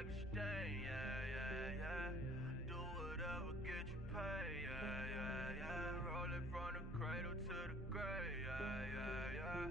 like a stain, yeah, yeah, yeah. Do whatever, get you paid, yeah, yeah, yeah. Roll it from the cradle to the grave, yeah, yeah, yeah.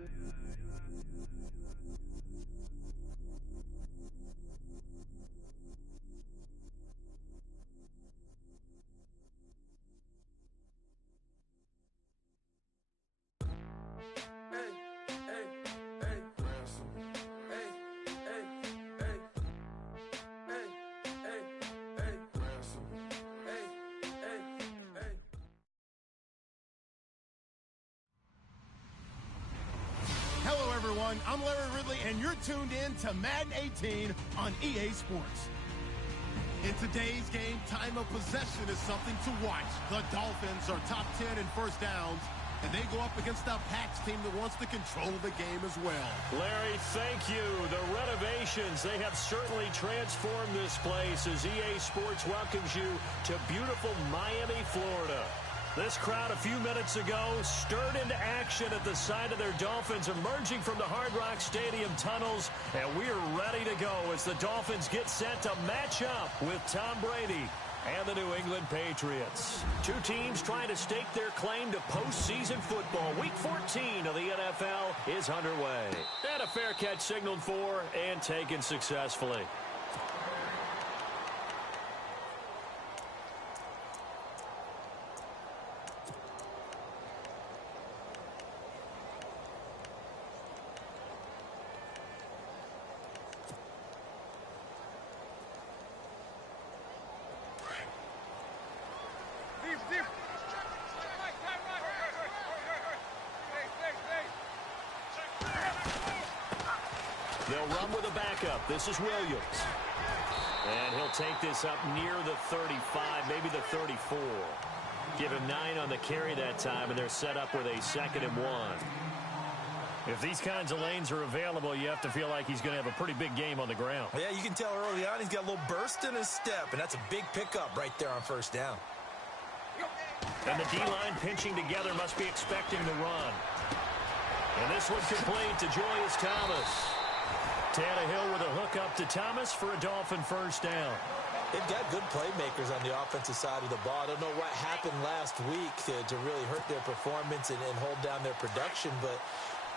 Hello, everyone. I'm Larry Ridley, and you're tuned in to Madden 18 on EA Sports. In today's game, time of possession is something to watch. The Dolphins are top 10 in first downs, and they go up against a Pats team that wants to control the game as well. Larry, thank you. The renovations, they have certainly transformed this place as EA Sports welcomes you to beautiful Miami, Florida. This crowd a few minutes ago stirred into action at the side of their Dolphins emerging from the Hard Rock Stadium tunnels, and we're ready to go as the Dolphins get set to match up with Tom Brady and the New England Patriots. Two teams trying to stake their claim to postseason football. Week 14 of the NFL is underway. And a fair catch signaled for and taken successfully. They'll run with a backup. This is Williams. And he'll take this up near the 35, maybe the 34. Give him 9 on the carry that time, and they're set up with a 2nd and 1. If these kinds of lanes are available, you have to feel like he's going to have a pretty big game on the ground. Yeah, you can tell early on he's got a little burst in his step, and that's a big pickup right there on first down. And the D-line pinching together must be expecting the run. And this one complete to Julius Thomas. Tannehill with a hook up to Thomas for a Dolphin first down. They've got good playmakers on the offensive side of the ball. I don't know what happened last week to really hurt their performance and hold down their production, but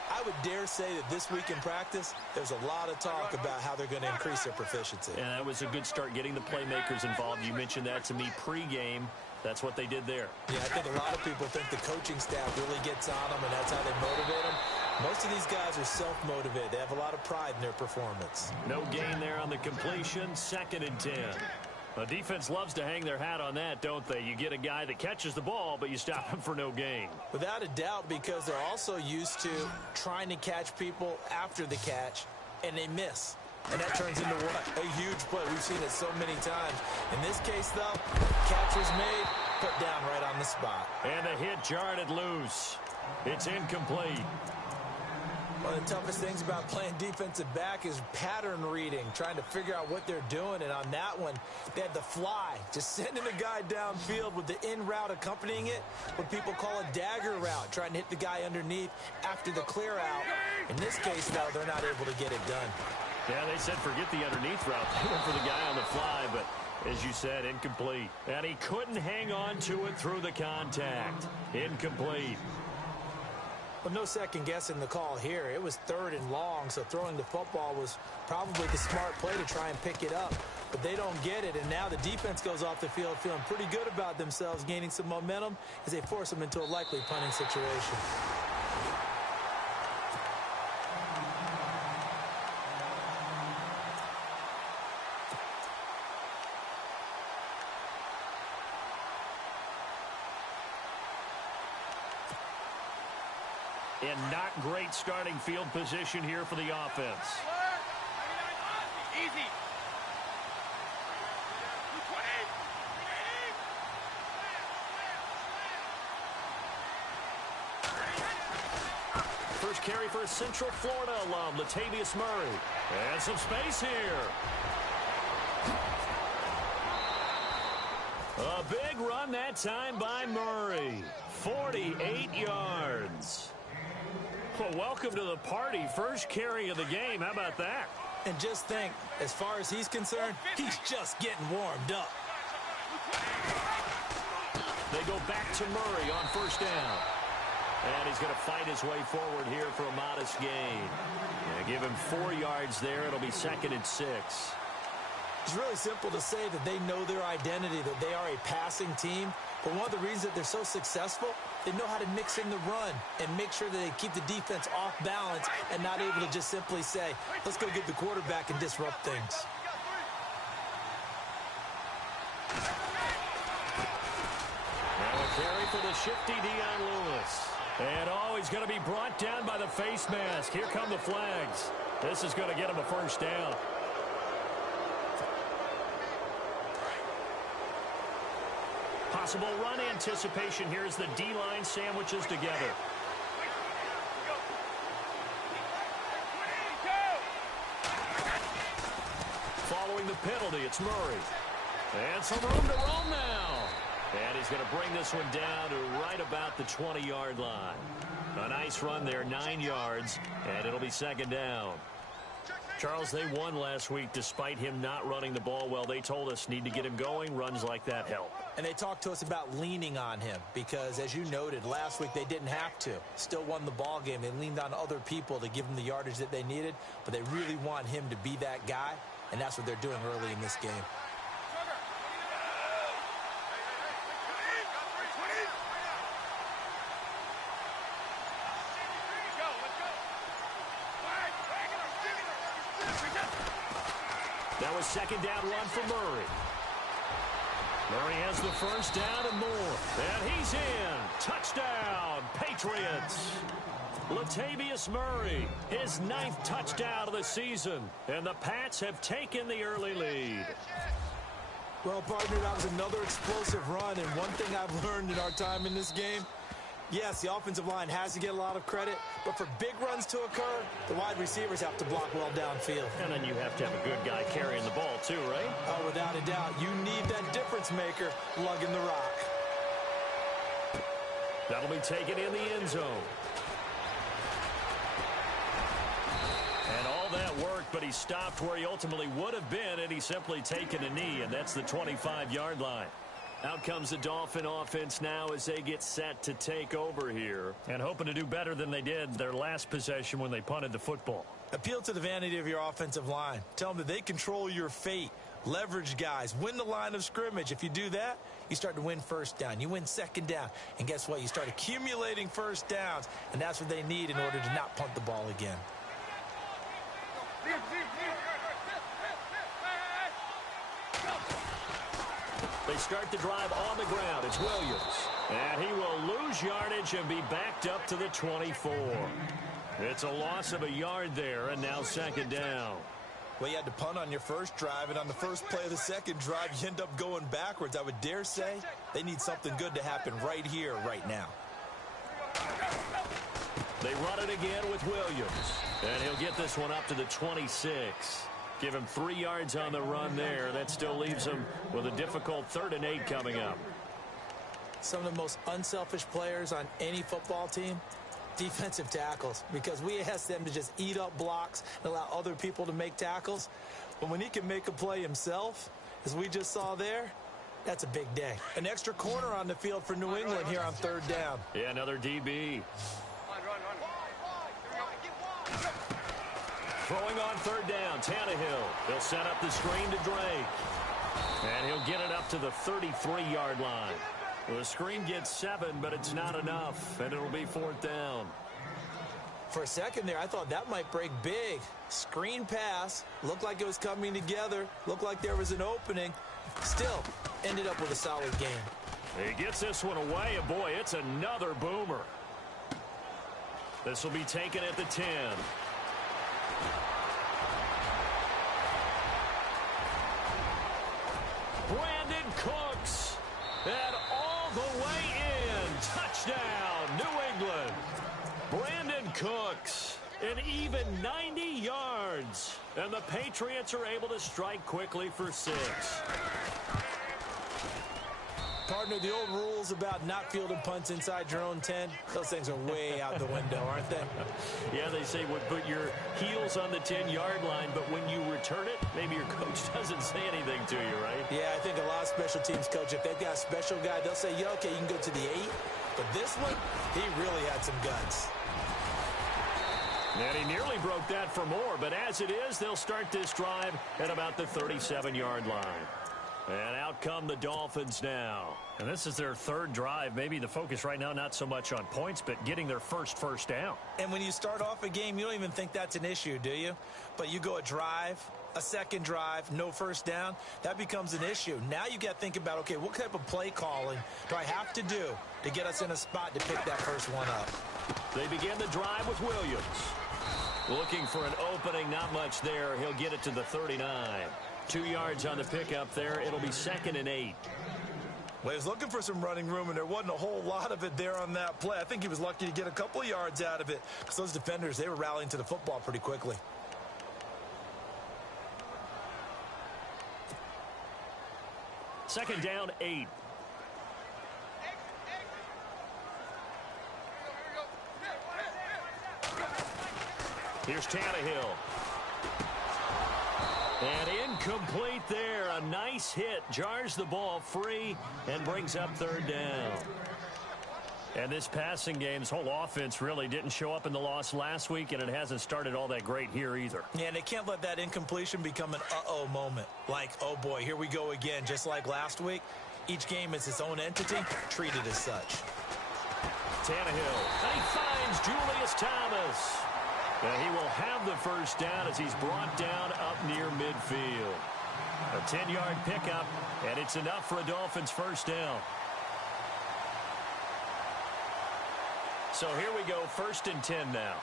I would dare say that this week in practice, there's a lot of talk about how they're going to increase their proficiency. And that was a good start getting the playmakers involved. You mentioned that to me pregame. That's what they did there. Yeah, I think a lot of people think the coaching staff really gets on them, and that's how they motivate them. Most of these guys are self-motivated. They have a lot of pride in their performance. No gain there on the completion. 2nd and 10. The defense loves to hang their hat on that, don't they? You get a guy that catches the ball, but you stop him for no gain. Without a doubt, because they're also used to trying to catch people after the catch, and they miss. And that turns into what? A huge play. We've seen it so many times. In this case, though, catch was made, put down right on the spot. And the hit jarred it loose. It's incomplete. One of the toughest things about playing defensive back is pattern reading, trying to figure out what they're doing. And on that one, they had the fly, just sending a guy downfield with the in route accompanying it, what people call a dagger route, trying to hit the guy underneath after the clear out. In this case, though, they're not able to get it done. Yeah, they said forget the underneath route. They went for the guy on the fly, but as you said, incomplete. And he couldn't hang on to it through the contact. Incomplete. Well, no second guessing the call here. It was 3rd and long, so throwing the football was probably the smart play to try and pick it up. But they don't get it, and now the defense goes off the field feeling pretty good about themselves, gaining some momentum as they force them into a likely punting situation. And not great starting field position here for the offense. Easy. First carry for a Central Florida alum, Latavius Murray. And some space here. A big run that time by Murray. 48 yards. Well, welcome to the party. First carry of the game. How about that? And just think, as far as he's concerned, he's just getting warmed up. They go back to Murray on first down. And he's going to fight his way forward here for a modest gain. Give him 4 yards there. It'll be 2nd and 6. It's really simple to say that they know their identity, that they are a passing team. But one of the reasons that they're so successful, they know how to mix in the run and make sure that they keep the defense off balance and not able to just simply say, let's go get the quarterback and disrupt things. Now a carry for the shifty Dion Lewis. And he's going to be brought down by the face mask. Here come the flags. This is going to get him a first down. Possible run anticipation here as the D-line sandwiches together. Following the penalty, it's Murray. And some room to roam now. And he's going to bring this one down to right about the 20-yard line. A nice run there, 9 yards, and it'll be 2nd down. Charles, they won last week despite him not running the ball well. They told us need to get him going. Runs like that help. And they talked to us about leaning on him because, as you noted, last week they didn't have to. Still won the ball game. They leaned on other people to give them the yardage that they needed, but they really want him to be that guy, and that's what they're doing early in this game. That was 2nd down run for Murray. Murray has the first down and more. And he's in. Touchdown, Patriots. Latavius Murray, his 9th touchdown of the season. And the Pats have taken the early lead. Well, partner, that was another explosive run. And one thing I've learned in our time in this game, yes, the offensive line has to get a lot of credit, but for big runs to occur, the wide receivers have to block well downfield. And then you have to have a good guy carrying the ball too, right? Oh, without a doubt. You need that difference maker lugging the rock. That'll be taken in the end zone. And all that worked, but he stopped where he ultimately would have been, and he's simply taken a knee, and that's the 25-yard line. Out comes the Dolphin offense now as they get set to take over here and hoping to do better than they did their last possession when they punted the football. Appeal to the vanity of your offensive line. Tell them that they control your fate. Leverage guys. Win the line of scrimmage. If you do that, you start to win first down. You win 2nd down. And guess what? You start accumulating first downs. And that's what they need in order to not punt the ball again. They start the drive on the ground. It's Williams. And he will lose yardage and be backed up to the 24. It's a loss of a yard there, and now 2nd down. Well, you had to punt on your first drive, and on the first play of the second drive, you end up going backwards. I would dare say they need something good to happen right here, right now. They run it again with Williams. And he'll get this one up to the 26. Give him 3 yards on the run there. That still leaves him with a difficult 3rd and 8 coming up. Some of the most unselfish players on any football team, defensive tackles, because we ask them to just eat up blocks and allow other people to make tackles. But when he can make a play himself, as we just saw there, that's a big day. An extra corner on the field for New England here on 3rd down. Yeah, another DB. Throwing on 3rd down, Tannehill. He'll set up the screen to Drake. And he'll get it up to the 33-yard line. Well, the screen gets 7, but it's not enough, and it'll be 4th down. For a second there, I thought that might break big. Screen pass. Looked like it was coming together. Looked like there was an opening. Still, ended up with a solid game. He gets this one away, and boy, it's another boomer. This will be taken at the 10. Brandon Cooks. And all the way in. Touchdown, New England. Brandon Cooks. An even 90 yards. And the Patriots are able to strike quickly for 6. partner, the old rules about not fielding punts inside your own 10, those things are way out the window, aren't they? Yeah, they say put your heels on the 10-yard line, but when you return it, maybe your coach doesn't say anything to you, right? Yeah, I think a lot of special teams coach, if they've got a special guy, they'll say, yeah, okay, you can go to the 8. But this one, he really had some guts. And he nearly broke that for more, but as it is, they'll start this drive at about the 37-yard line. And out come the Dolphins now. And this is their third drive. Maybe the focus right now not so much on points, but getting their first down. And when you start off a game, you don't even think that's an issue, do you? But you go a drive, a second drive, no first down, that becomes an issue. Now you got to think about, okay, what type of play calling do I have to do to get us in a spot to pick that first one up? They begin the drive with Williams. Looking for an opening, not much there. He'll get it to the 39. 2 yards on the pickup there. It'll be 2nd and 8. Well, he was looking for some running room, and there wasn't a whole lot of it there on that play. I think he was lucky to get a couple of yards out of it because those defenders, they were rallying to the football pretty quickly. Second down, 8. Here's Tannehill. And incomplete there. A nice hit. Jars the ball free and brings up 3rd down. And this passing game, this whole offense really didn't show up in the loss last week, and it hasn't started all that great here either. Yeah, and they can't let that incompletion become an uh-oh moment. Like, oh boy, here we go again, just like last week. Each game is its own entity, treated as such. Tannehill. And he finds Julius Thomas. And he will have the first down as he's brought down up near midfield. A 10-yard pickup, and it's enough for a Dolphins first down. So here we go, 1st and 10 now.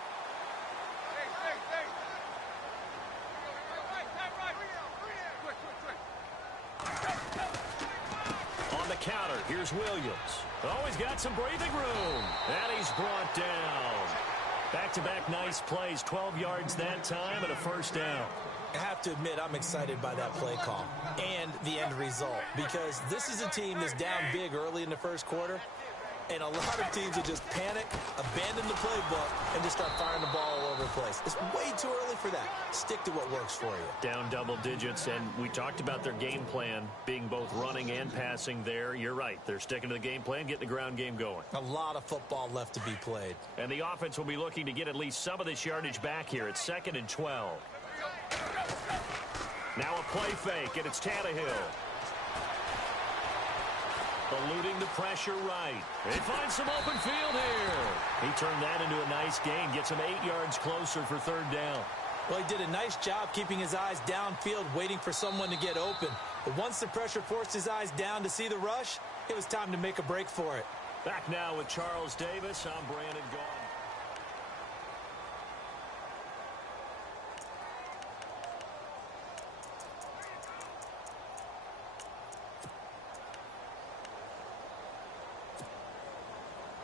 On the counter, here's Williams. Oh, he's got some breathing room. And he's brought down. Back-to-back nice plays, 12 yards that time and a first down. I have to admit, I'm excited by that play call and the end result because this is a team that's down big early in the first quarter, and a lot of teams will just panic, abandon the playbook, and just start firing the ball all over the place. It's way too early for that. Stick to what works for you. Down double digits, and we talked about their game plan being both running and passing there. You're right. They're sticking to the game plan, getting the ground game going. A lot of football left to be played. And the offense will be looking to get at least some of this yardage back here. It's 2nd and 12. Now a play fake, and it's Tannehill. Eluding the pressure right. They find some open field here. He turned that into a nice gain. Gets him 8 yards closer for 3rd down. Well, he did a nice job keeping his eyes downfield, waiting for someone to get open. But once the pressure forced his eyes down to see the rush, it was time to make a break for it. Back now with Charles Davis. I'm Brandon Gaughan.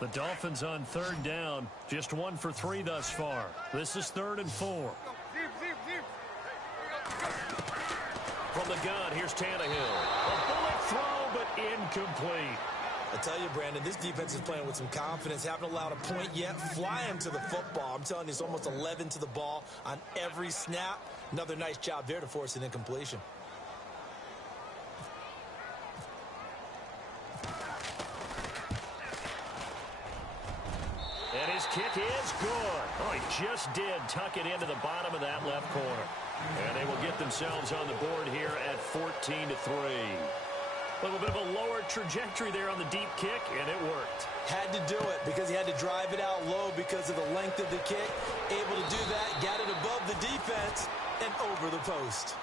The Dolphins on 3rd down, just 1 for 3 thus far. This is 3rd and 4. From the gun, here's Tannehill. A bullet throw, but incomplete. I tell you, Brandon, this defense is playing with some confidence. Haven't allowed a point yet. Fly him to the football. I'm telling you, it's almost 11 to the ball on every snap. Another nice job there to force an incompletion. And his kick is good. Oh, he just did tuck it into the bottom of that left corner. And they will get themselves on the board here at 14-3. A little bit of a lower trajectory there on the deep kick, and it worked. Had to do it because he had to drive it out low because of the length of the kick. Able to do that, got it above the defense and over the post.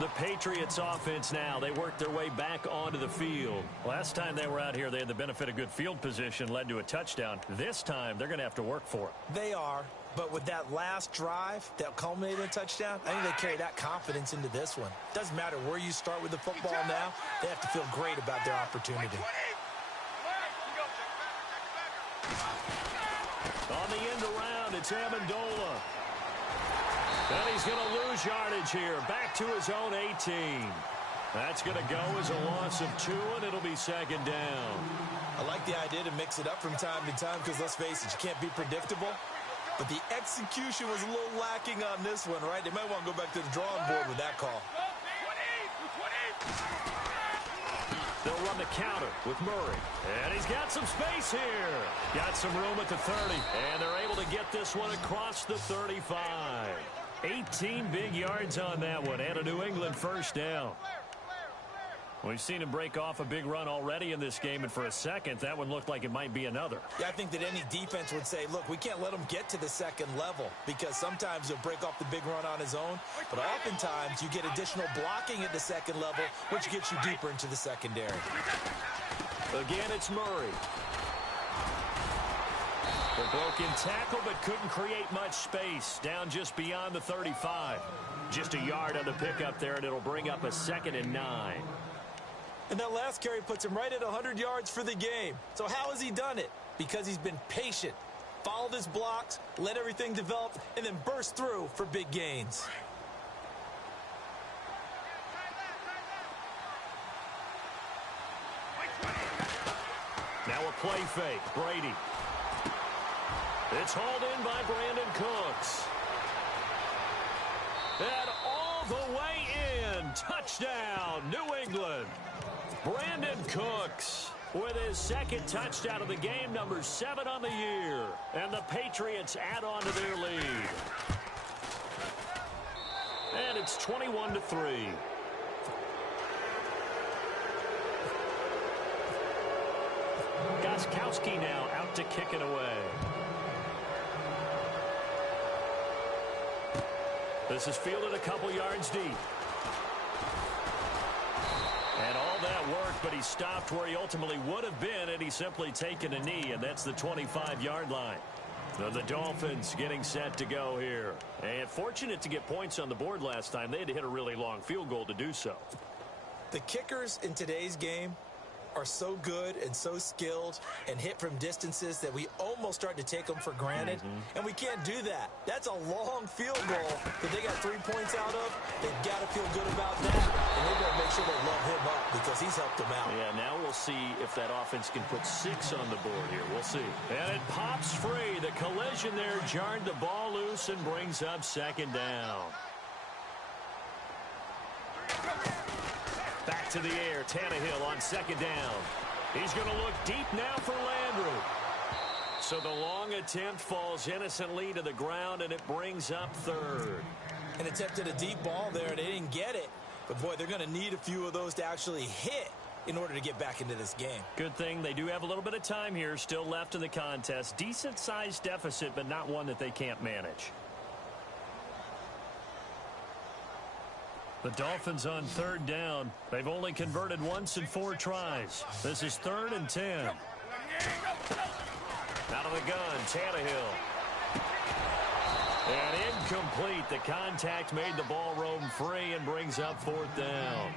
The Patriots offense now, they worked their way back onto the field. Last time they were out here, they had the benefit of good field position, led to a touchdown. This time, they're going to have to work for it. They are, but with that last drive that culminated in a touchdown, I think they carry that confidence into this one. Doesn't matter where you start with the football now, they have to feel great about their opportunity. On the end around, it's Amendola. And he's going to lose yardage here. Back to his own 18. That's going to go as a loss of 2, and it'll be second down. I like the idea to mix it up from time to time because, let's face it, you can't be predictable. But the execution was a little lacking on this one, right? They might want to go back to the drawing board with that call. They'll run the counter with Murray. And he's got some space here. Got some room at the 30. And they're able to get this one across the 35. 18 big yards on that one. And a New England first down. We've seen him break off a big run already in this game, and for a second, that one looked like it might be another. Yeah, I think that any defense would say, look, we can't let him get to the second level because sometimes he'll break off the big run on his own, but oftentimes you get additional blocking at the second level, which gets you deeper into the secondary. Again, it's Murray. The broken tackle, but couldn't create much space. Down just beyond the 35. Just a yard on the pickup there, and it'll bring up a 2nd and 9. And that last carry puts him right at 100 yards for the game. So how has he done it? Because he's been patient, followed his blocks, let everything develop, and then burst through for big gains. Now a play fake. Brady. It's hauled in by Brandon Cooks. And all the way in. Touchdown, New England. Brandon Cooks with his 2nd touchdown of the game, number 7 on the year. And the Patriots add on to their lead. And it's 21-3. Gostkowski now out to kick it away. This is fielded a couple yards deep. And all that worked, but he stopped where he ultimately would have been had he simply taken a knee, and that's the 25-yard line. So the Dolphins getting set to go here. And fortunate to get points on the board last time. They had to hit a really long field goal to do so. The kickers in today's game are so good and so skilled and hit from distances that we almost start to take them for granted. And we can't do that. That's a long field goal that they got 3 points out of. They've got to feel good about that. And they've got to make sure they love him up because he's helped them out. Yeah, now we'll see if that offense can put 6 on the board here. We'll see. And it pops free. The collision there jarred the ball loose and brings up 2nd down. Back to the air, Tannehill on 2nd down. He's going to look deep now for Landry. So the long attempt falls innocently to the ground, and it brings up 3rd. And attempted a deep ball there, and they didn't get it. But, boy, they're going to need a few of those to actually hit in order to get back into this game. Good thing they do have a little bit of time here still left in the contest. Decent-sized deficit, but not one that they can't manage. The Dolphins on 3rd down. They've only converted once in 4 tries. This is 3rd and 10. Out of the gun, Tannehill. And incomplete. The contact made the ball roam free and brings up 4th down.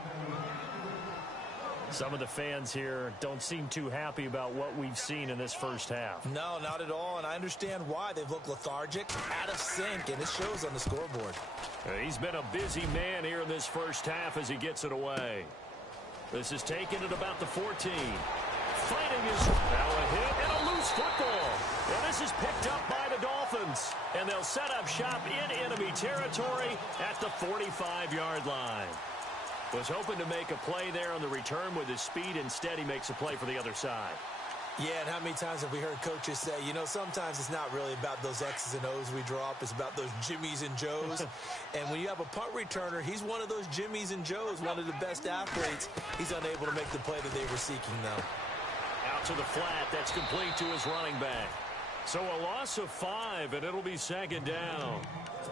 Some of the fans here don't seem too happy about what we've seen in this first half. No, not at all, and I understand why. They've looked lethargic, out of sync, and it shows on the scoreboard. He's been a busy man here in this first half as he gets it away. This is taken at about the 14. Fighting is now a hit and a loose football. And this is picked up by the Dolphins. And they'll set up shop in enemy territory at the 45-yard line. Was hoping to make a play there on the return with his speed. Instead, he makes a play for the other side. Yeah, and how many times have we heard coaches say, you know, sometimes it's not really about those X's and O's we drop. It's about those Jimmies and Joes. And when you have a punt returner, he's one of those Jimmies and Joes, one of the best athletes. He's unable to make the play that they were seeking, though. Out to the flat. That's complete to his running back. So a loss of 5, and it'll be 2nd down.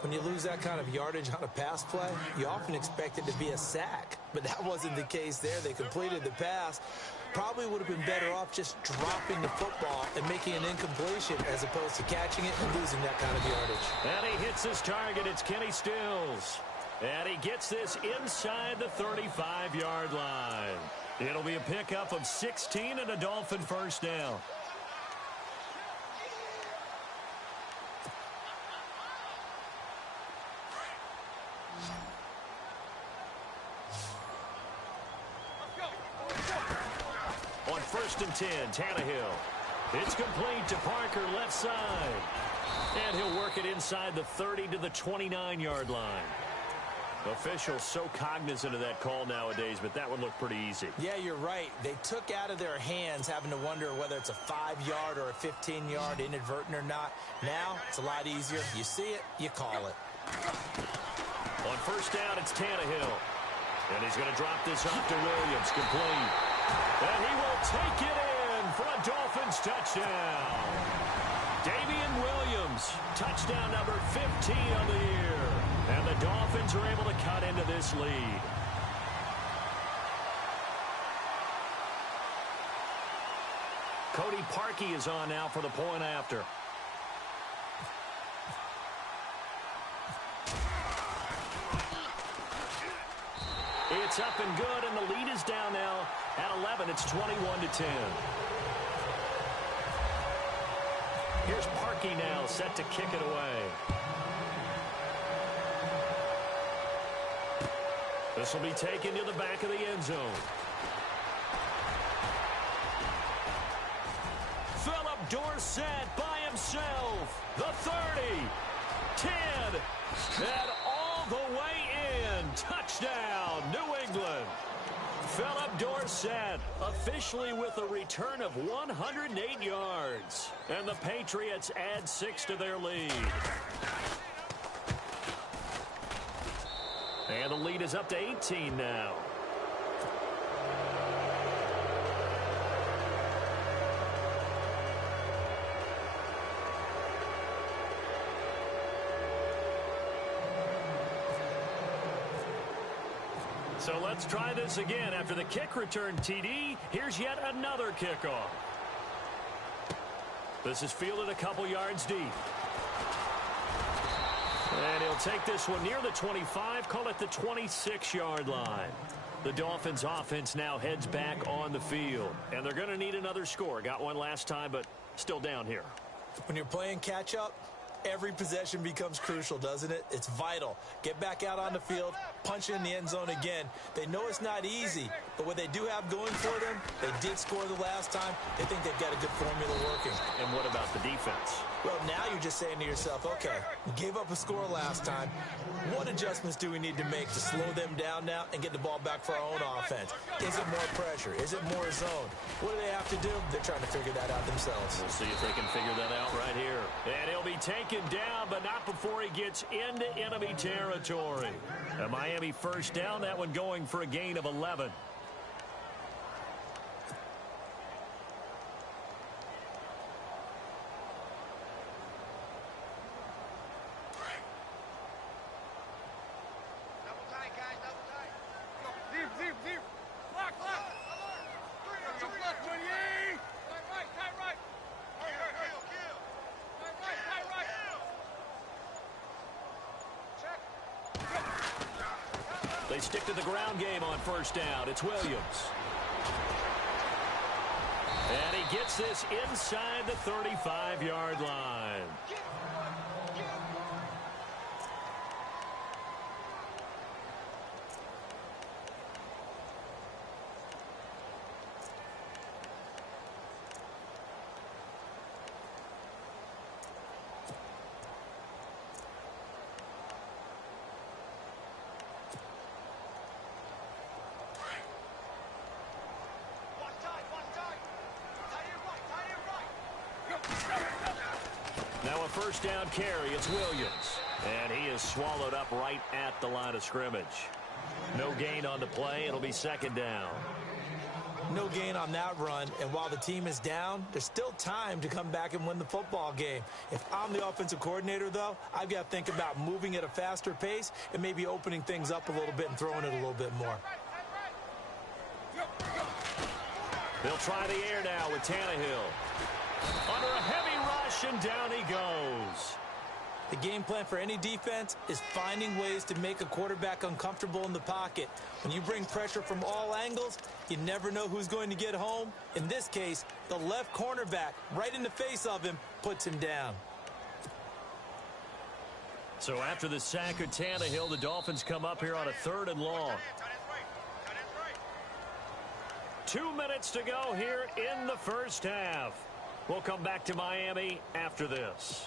When you lose that kind of yardage on a pass play, you often expect it to be a sack. But that wasn't the case there. They completed the pass. Probably would have been better off just dropping the football and making an incompletion as opposed to catching it and losing that kind of yardage. And he hits his target. It's Kenny Stills. And he gets this inside the 35-yard line. It'll be a pickup of 16 and a Dolphin first down. 1st and 10, Tannehill. It's complete to Parker, left side. And he'll work it inside the 30 to the 29-yard line. Officials so cognizant of that call nowadays, but that one looked pretty easy. Yeah, you're right. They took out of their hands having to wonder whether it's a 5-yard or a 15-yard inadvertent or not. Now, it's a lot easier. You see it, you call it. On 1st down, it's Tannehill. And he's going to drop this off to Williams, complete. And he will take it in for a Dolphins touchdown. Damian Williams, touchdown number 15 on the year. And the Dolphins are able to cut into this lead. Cody Parkey is on now for the point after. It's up and good, and the lead is down now at 11. It's 21-10. Here's Parkey now, set to kick it away. This will be taken to the back of the end zone. Philip Dorsett by himself. The 30, 10, and all the way in. Touchdown, New England. Philip Dorsett officially with a return of 108 yards. And the Patriots add 6 to their lead. And the lead is up to 18 now. So let's try this again. After the kick return TD, here's yet another kickoff. This is fielded a couple yards deep. And he'll take this one near the 25, call it the 26-yard line. The Dolphins offense now heads back on the field. And they're going to need another score. Got one last time, but still down here. When you're playing catch-up, every possession becomes crucial, doesn't it? It's vital. Get back out on the field, punch in the end zone again. They know it's not easy, but what they do have going for them, they did score the last time. They think they've got a good formula working. And what about the defense? Well, now you're just saying to yourself, okay, we gave up a score last time. What adjustments do we need to make to slow them down now and get the ball back for our own offense? Is it more pressure? Is it more zone? What do they have to do? They're trying to figure that out themselves. We'll see if they can figure that out right here. And he'll be taken down, but not before he gets into enemy territory. A Miami 1st down, that one going for a gain of 11. They stick to the ground game on 1st down. It's Williams. And he gets this inside the 35-yard line. Now a 1st down carry. It's Williams. And he is swallowed up right at the line of scrimmage. No gain on the play. It'll be 2nd down. No gain on that run, and while the team is down, there's still time to come back and win the football game. If I'm the offensive coordinator, though, I've got to think about moving at a faster pace and maybe opening things up a little bit and throwing it a little bit more. They'll try the air now with Tannehill. Under a heavy rush, and down he goes. The game plan for any defense is finding ways to make a quarterback uncomfortable in the pocket. When you bring pressure from all angles, you never know who's going to get home. In this case, the left cornerback, right in the face of him, puts him down. So after the sack of Tannehill, the Dolphins come up here on a 3rd and long. 2 minutes to go here in the first half. We'll come back to Miami after this.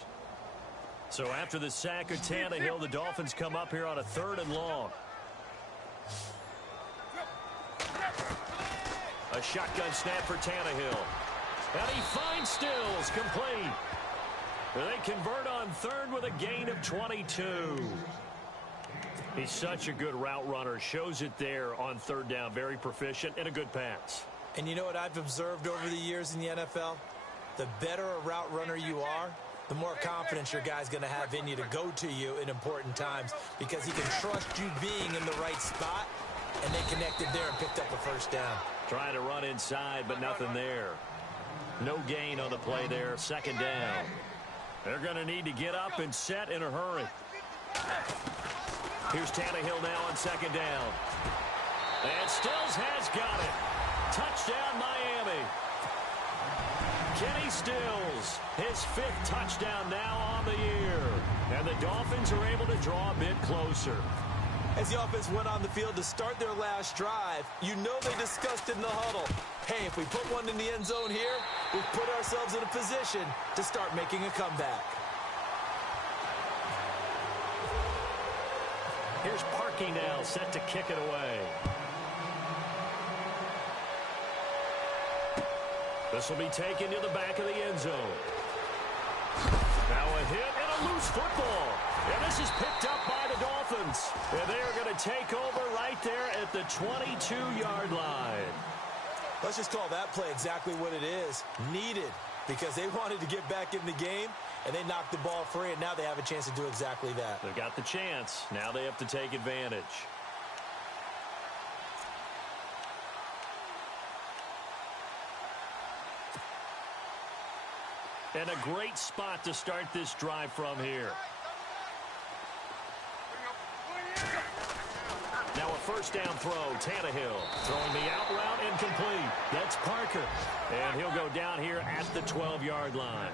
So after the sack of Tannehill, the Dolphins come up here on a 3rd and long. A shotgun snap for Tannehill. And he finds Stills, complete. They convert on 3rd with a gain of 22. He's such a good route runner. Shows it there on 3rd down. Very proficient and a good pass. And you know what I've observed over the years in the NFL? The better a route runner you are, the more confidence your guy's going to have in you to go to you in important times because he can trust you being in the right spot, and they connected there and picked up a 1st down. Trying to run inside, but nothing there. No gain on the play there. 2nd down. They're going to need to get up and set in a hurry. Here's Tannehill now on 2nd down. And Stills has got it. Touchdown, Miami. Kenny Stills, his 5th touchdown now on the year. And the Dolphins are able to draw a bit closer. As the offense went on the field to start their last drive, you know they discussed in the huddle, hey, if we put one in the end zone here, we've put ourselves in a position to start making a comeback. Here's Parkey now, set to kick it away. This will be taken to the back of the end zone. Now a hit and a loose football. And this is picked up by the Dolphins. And they are going to take over right there at the 22-yard line. Let's just call that play exactly what it is. Needed, because they wanted to get back in the game, and they knocked the ball free, and now they have a chance to do exactly that. They've got the chance. Now they have to take advantage. And a great spot to start this drive from here. Now a 1st down throw. Tannehill throwing the out route incomplete. That's Parker. And he'll go down here at the 12-yard line.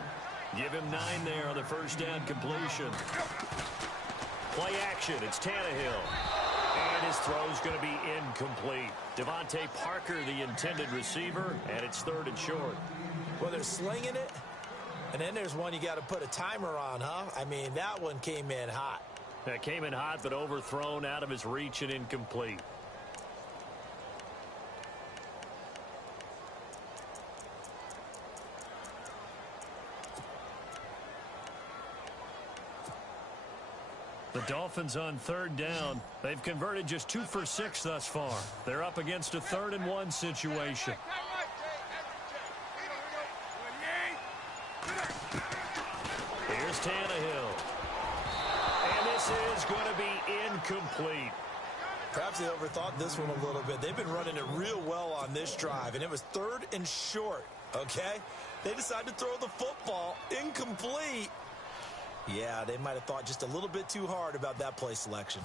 Give him 9 there on the 1st down completion. Play action. It's Tannehill. And his throw's going to be incomplete. Devontae Parker, the intended receiver, and it's 3rd and short. Well, they're slinging it. And then there's one you got to put a timer on, huh? I mean, that one came in hot. That came in hot, but overthrown out of his reach and incomplete. The Dolphins on 3rd down. They've converted just 2 for 6 thus far. They're up against a 3rd and 1 situation. Here's Tannehill. And this is going to be incomplete. Perhaps they overthought this one a little bit. They've been running it real well on this drive, and it was 3rd and short, okay? They decided to throw the football incomplete. Yeah, they might have thought just a little bit too hard about that play selection.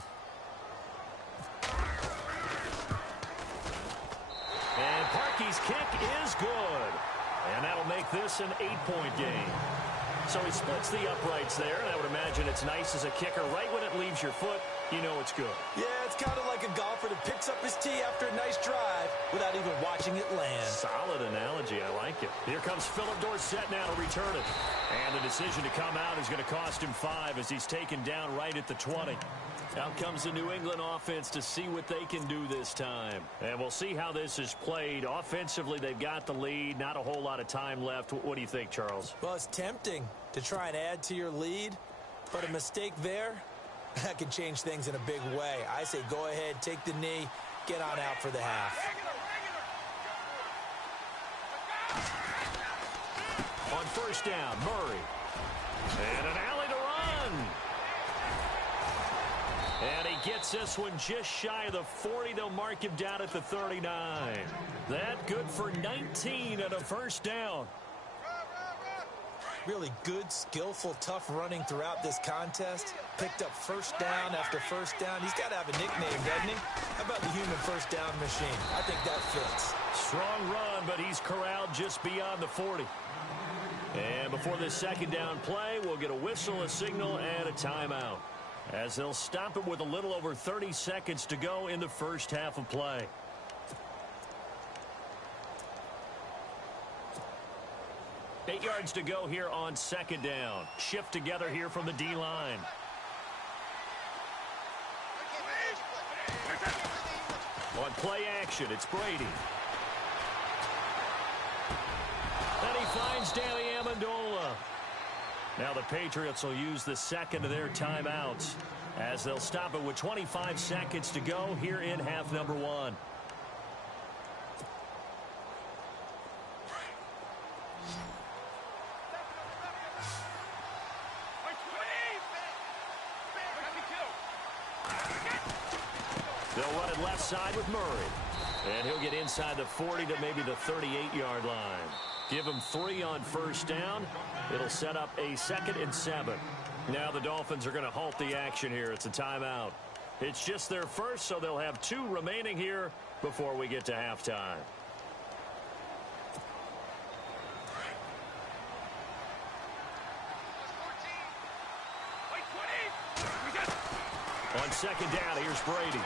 And Parkey's kick is good. And that'll make this an 8-point game. So he splits the uprights there, and I would imagine it's nice as a kicker. Right when it leaves your foot, you know it's good. Yeah, it's kind of like a golfer that picks up his tee after a nice drive without even watching it land. Solid analogy. I like it. Here comes Philip Dorsett now to return it. And the decision to come out is going to cost him 5 as he's taken down right at the 20. Out comes the New England offense to see what they can do this time. And we'll see how this is played. Offensively, they've got the lead. Not a whole lot of time left. What do you think, Charles? Well, it's tempting to try and add to your lead, but a mistake there, that can change things in a big way. I say go ahead, take the knee, get on out for the half. On 1st down, Murray. And an alley to run. And he gets this one just shy of the 40. They'll mark him down at the 39. That good for 19 and a 1st down. Really good, skillful, tough running throughout this contest. Picked up 1st down after 1st down. He's got to have a nickname, doesn't he? How about the human 1st down machine? I think that fits. Strong run, but he's corralled just beyond the 40. And before this 2nd down play, we'll get a whistle, a signal, and a timeout, as they'll stop it with a little over 30 seconds to go in the 1st half of play. 8 yards to go here on second down. Shift together here from the D-line. On play action, it's Brady. And he finds Danny Amendola. Now the Patriots will use the second of their timeouts as they'll stop it with 25 seconds to go here in half number 1. They'll run it left side with Murray. And he'll get inside the 40 to maybe the 38-yard line. Give him 3 on first down. It'll set up a 2nd and 7. Now the Dolphins are going to halt the action here. It's a timeout. It's just their first, so they'll have 2 remaining here before we get to halftime. On second down, here's Brady.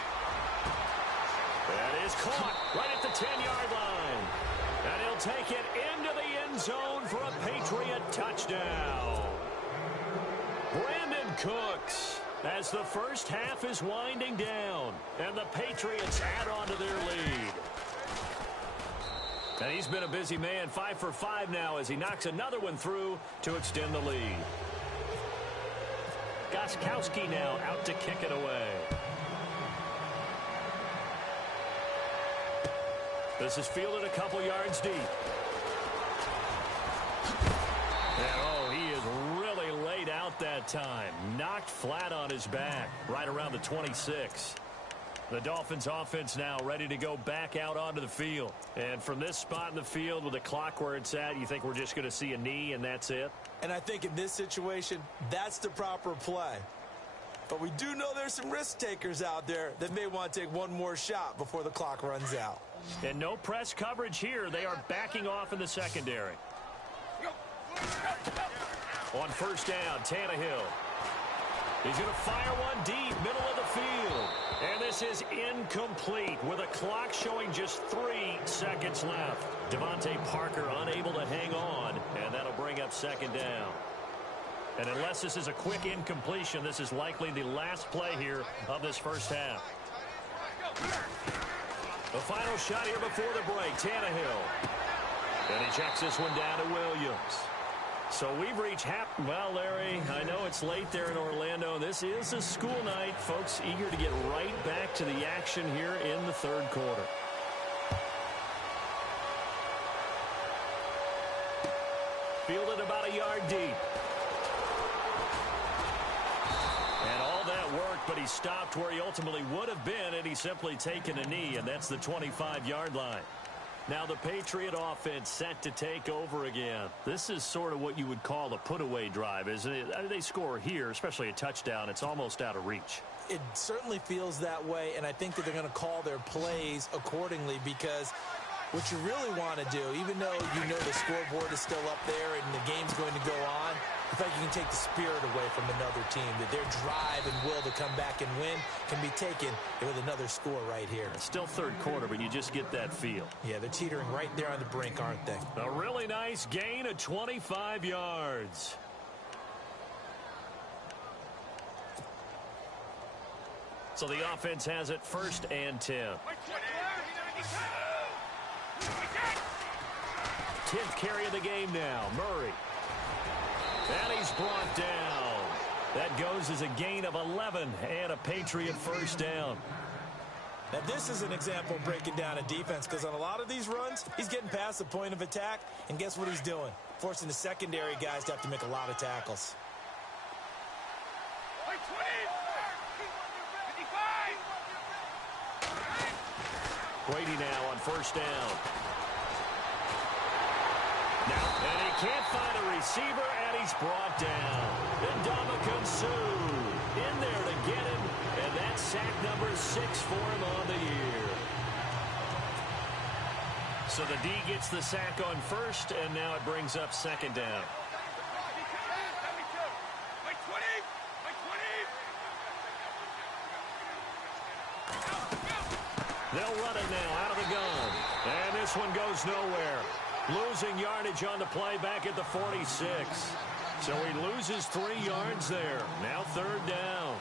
That is caught right at the 10-yard line. And he'll take it into the end zone for a Patriot touchdown. Brandon Cooks, as the first half is winding down, and the Patriots add on to their lead. And he's been a busy man, 5 for 5 now as he knocks another one through to extend the lead. Gostkowski now out to kick it away. This is fielded a couple yards deep. And oh, he is really laid out that time. Knocked flat on his back right around the 26. The Dolphins offense now ready to go back out onto the field. And from this spot in the field with the clock where it's at, you think we're just going to see a knee and that's it? And I think in this situation, that's the proper play. But we do know there's some risk takers out there that may want to take one more shot before the clock runs out. And no press coverage here. They are backing off in the secondary. On first down, Tannehill. He's going to fire one deep, middle of the field. And this is incomplete with a clock showing just 3 seconds left. Devontae Parker unable to hang on, and that'll bring up second down. And unless this is a quick incompletion, this is likely the last play here of this first half. The final shot here before the break, Tannehill. And he checks this one down to Williams. So we've reached half. Well, Larry, I know it's late there in Orlando. This is a school night. Folks eager to get right back to the action here in the third quarter. Fielded about a yard deep. And all that worked, but he stopped where he ultimately would have been had he simply taken a knee, and that's the 25-yard line. Now the Patriot offense set to take over again. This is sort of what you would call a put-away drive, isn't it? I mean, they score here, especially a touchdown. It's almost out of reach. It certainly feels that way, and I think that they're going to call their plays accordingly because what you really want to do, even though you know the scoreboard is still up there and the game's going to go on, I think you can take the spirit away from another team, that their drive and will to come back and win can be taken with another score right here. It's still third quarter, but you just get that feel. Yeah, they're teetering right there on the brink, aren't they? A really nice gain of 25 yards. So the offense has it 1st and 10. 10th carry of the game now, Murray. And he's brought down. That goes as a gain of 11 and a Patriot first down. Now this is an example of breaking down a defense because on a lot of these runs, he's getting past the point of attack, and guess what he's doing? Forcing the secondary guys to have to make a lot of tackles. Brady now on first down. And he can't find a receiver, and he's brought down. Ndamukong Suh in there to get him, and that's sack number 6 for him on the year. So the D gets the sack on first, and now it brings up second down. They'll run it now out of the gun. And this one goes nowhere. Losing yardage on the play back at the 46. So he loses 3 yards there. Now 3rd down.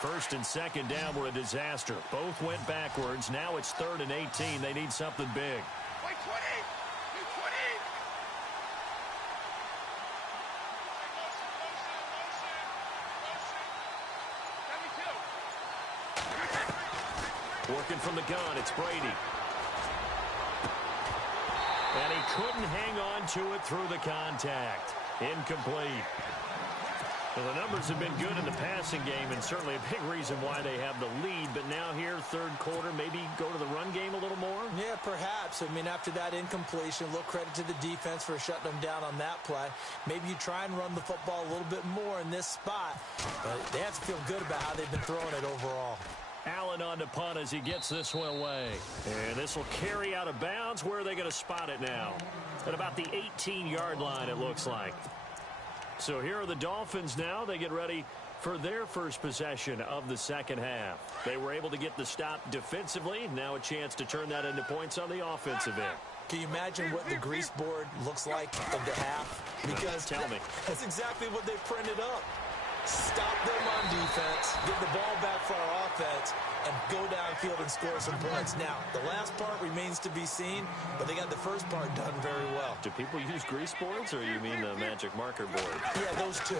First and second down were a disaster. Both went backwards. Now it's 3rd and 18. They need something big. Wait, 20! 20! Working from the gun, it's Brady. And he couldn't hang on to it through the contact. Incomplete. Well, the numbers have been good in the passing game, and certainly a big reason why they have the lead. But now here, 3rd quarter, maybe go to the run game a little more? Yeah, perhaps. I mean, after that incompletion, a little credit to the defense for shutting them down on that play. Maybe you try and run the football a little bit more in this spot. But they have to feel good about how they've been throwing it overall. Allen on to punt as he gets this one away. And this will carry out of bounds. Where are they going to spot it now? At about the 18-yard line, it looks like. So here are the Dolphins now. They get ready for their first possession of the second half. They were able to get the stop defensively. Now a chance to turn that into points on the offensive end. Can you imagine what the grease board looks like at the half? Because tell me. That's exactly what they printed up. Stop them on defense, get the ball back for our offense, and go downfield and score some points. Now, the last part remains to be seen, but they got the first part done very well. Do people use grease boards, or you mean the magic marker board? Yeah, those two.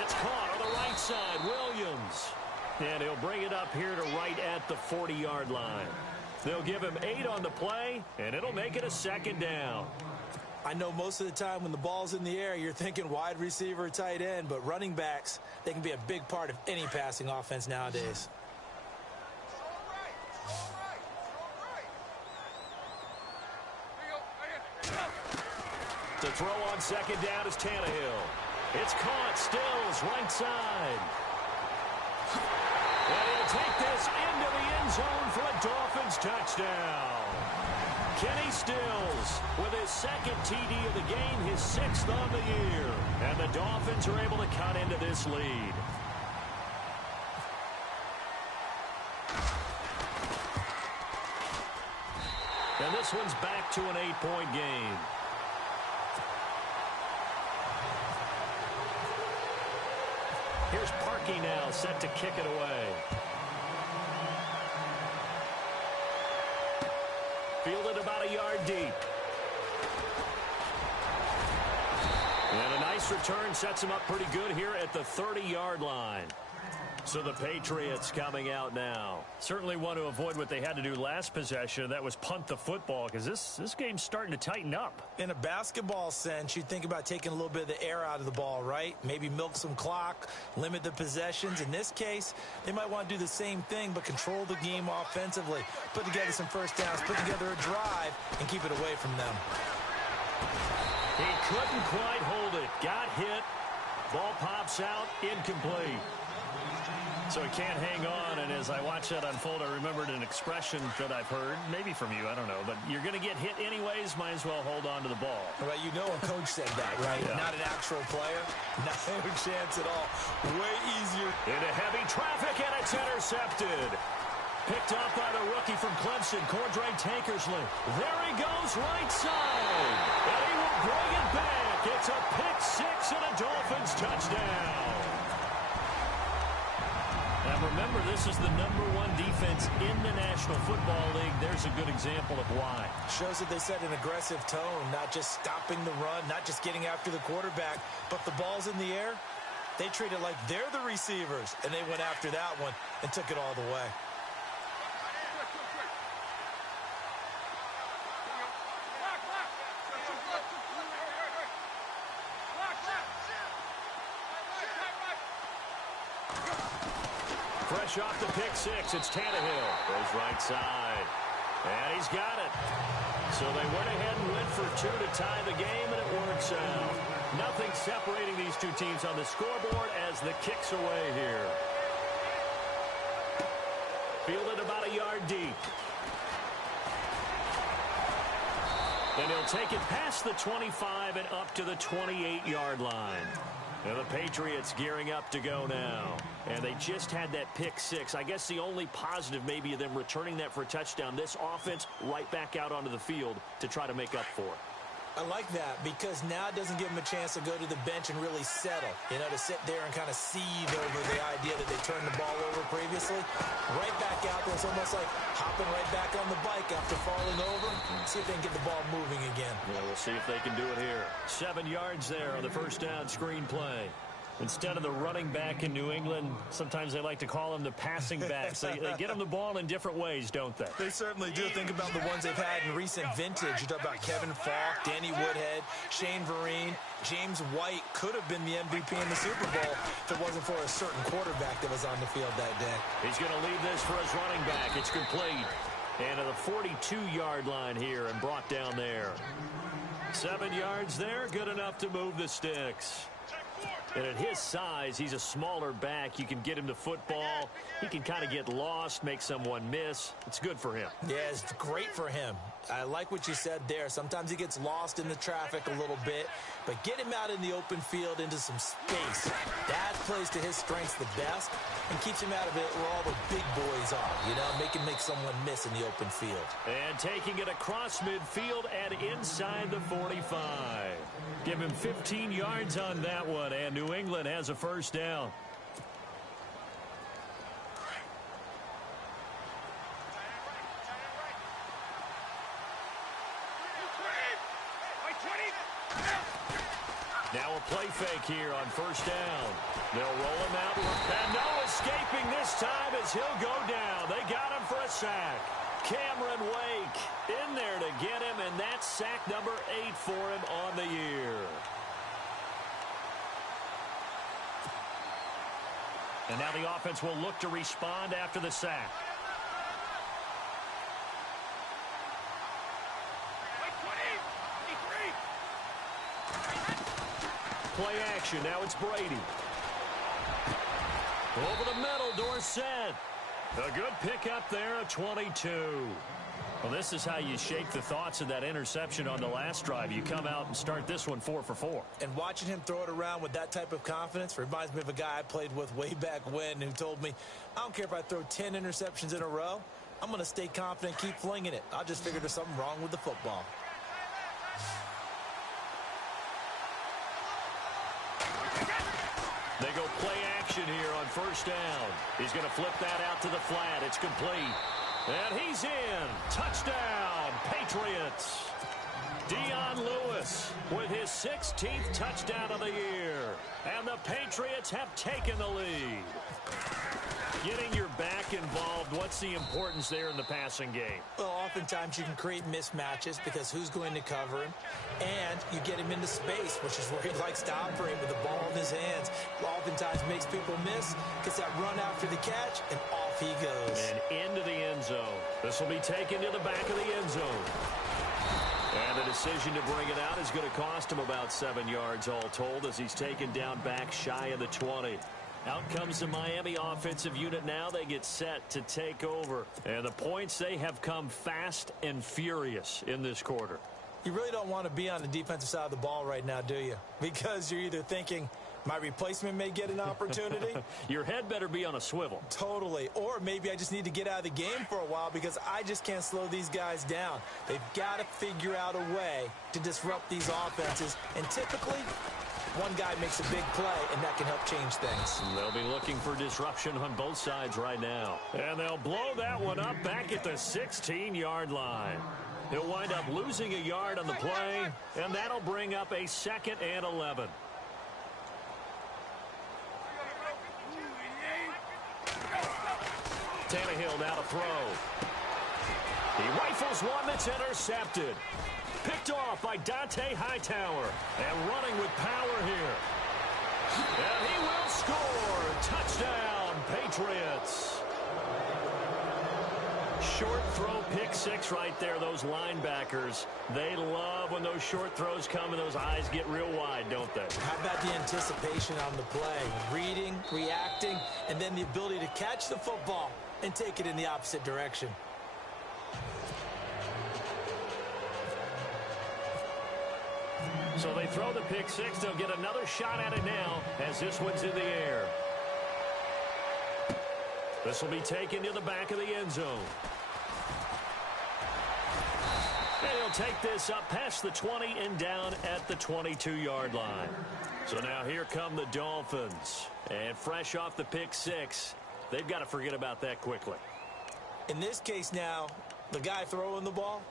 It's caught on the right side, Williams. And he'll bring it up here to right at the 40-yard line. They'll give him 8 on the play, and it'll make it a 2nd down. I know most of the time when the ball's in the air, you're thinking wide receiver, tight end, but running backs, they can be a big part of any passing offense nowadays. To throw on 2nd down is Tannehill. It's caught, Stills, right side. And he'll take this into the end zone for a Dolphins touchdown. Kenny Stills with his 2nd TD of the game, his 6th on the year. And the Dolphins are able to cut into this lead. And this one's back to an 8-point game. Here's Parkey now, set to kick it away. Fielded about a yard deep. And a nice return sets him up pretty good here at the 30-yard line. So the Patriots coming out now. Certainly want to avoid what they had to do last possession. That was punt the football, because this game's starting to tighten up. In a basketball sense, you think about taking a little bit of the air out of the ball, right? Maybe milk some clock, limit the possessions. In this case, they might want to do the same thing, but control the game offensively. Put together some first downs, put together a drive, and keep it away from them. He couldn't quite hold it. Got hit. Ball pops out. Incomplete. So he can't hang on, and as I watch that unfold, I remembered an expression that I've heard, maybe from you, I don't know, but you're going to get hit anyways, might as well hold on to the ball. Right, you know a coach said that, right? Yeah. Not an actual player. Not a chance at all. Way easier. Into heavy traffic, and it's intercepted. Picked off by the rookie from Clemson, Cordray Tankersley. There he goes, right side. And he will bring it back. It's a pick-6 and a Dolphins touchdown. Now remember, this is the #1 defense in the National Football League. There's a good example of why. Shows that they set an aggressive tone, not just stopping the run, not just getting after the quarterback, but the ball's in the air. They treat it like they're the receivers, and they went after that one and took it all the way. fresh off the pick six. It's Tannehill. Goes right side. And he's got it. So they went ahead and went for two to tie the game, and it works out. Nothing separating these two teams on the scoreboard as the kick's away here. Fielded about a yard deep. And he'll take it past the 25 and up to the 28-yard line. And the Patriots gearing up to go now. And they just had that pick six. I guess the only positive maybe of them returning that for a touchdown. This offense right back out onto the field to try to make up for it. I like that because now it doesn't give them a chance to go to the bench and really settle. You know, to sit there and kind of seethe over the idea that they turned the ball over previously. Right back out there. It's almost like hopping right back on the bike after falling over. See if they can get the ball moving again. Yeah, we'll see if they can do it here. 7 yards there on the first down screen play. Instead of the running back in New England, sometimes they like to call them the passing backs. They get them the ball in different ways, don't they? They certainly do. Think about the ones they've had in recent vintage. You talk about Kevin Falk, Danny Woodhead, Shane Vereen, James White could have been the MVP in the Super Bowl if it wasn't for a certain quarterback that was on the field that day. He's going to leave this for his running back. It's complete. And to the 42-yard line here and brought down there. 7 yards there, good enough to move the sticks. And at his size, he's a smaller back. You can get him the football. He can kind of get lost, make someone miss. It's good for him. Yeah, it's great for him. I like what you said there. Sometimes he gets lost in the traffic a little bit, but get him out in the open field into some space. That plays to his strengths the best and keeps him out of it where all the big boys are, you know, make someone miss in the open field. And taking it across midfield and inside the 45. Give him 15 yards on that one, and New England has a first down. Now a play fake here on first down. They'll roll him out. And no escaping this time as he'll go down. They got him for a sack. Cameron Wake in there to get him, and that's sack number 8 for him on the year. And now the offense will look to respond after the sack. Play action. Now it's Brady. Over the middle, Dorsett. A good pickup there at 22. Well, this is how you shake the thoughts of that interception on the last drive. You come out and start this one 4 for 4. And watching him throw it around with that type of confidence reminds me of a guy I played with way back when who told me, I don't care if I throw 10 interceptions in a row. I'm going to stay confident, keep flinging it. I just figured there's something wrong with the football. They go play action here on first down. He's going to flip that out to the flat. It's complete. And he's in. Touchdown, Patriots. Dion Lewis with his 16th touchdown of the year. And the Patriots have taken the lead. Getting your back involved, what's the importance there in the passing game? Well, oftentimes you can create mismatches because who's going to cover him? And you get him into space, which is where he likes to operate with the ball in his hands. Oftentimes makes people miss, gets that run after the catch, and off he goes. And into the end zone. This will be taken to the back of the end zone. And the decision to bring it out is going to cost him about 7 yards all told as he's taken down back shy of the 20. Out comes the Miami offensive unit now. They get set to take over. And the points, they have come fast and furious in this quarter. You really don't want to be on the defensive side of the ball right now, do you? Because you're either thinking, my replacement may get an opportunity. Your head better be on a swivel. Totally. Or maybe I just need to get out of the game for a while because I just can't slow these guys down. They've got to figure out a way to disrupt these offenses. And typically, one guy makes a big play, and that can help change things. They'll be looking for disruption on both sides right now. And they'll blow that one up back at the 16-yard line. He'll wind up losing a yard on the play, and that'll bring up a 2nd and 11. Tannehill now to throw. He rifles one that's intercepted. Picked off by Dante Hightower. And running with power here. And he will score. Touchdown, Patriots. short throw pick six right there, those linebackers. They love when those short throws come and those eyes get real wide, don't they? How about the anticipation on the play? Reading, reacting, and then the ability to catch the football and take it in the opposite direction. So they throw the pick six. They'll get another shot at it now as this one's in the air. This will be taken to the back of the end zone. And he'll take this up past the 20 and down at the 22-yard line. So now here come the Dolphins. And fresh off the pick six, they've got to forget about that quickly. In this case now, the guy throwing the ball,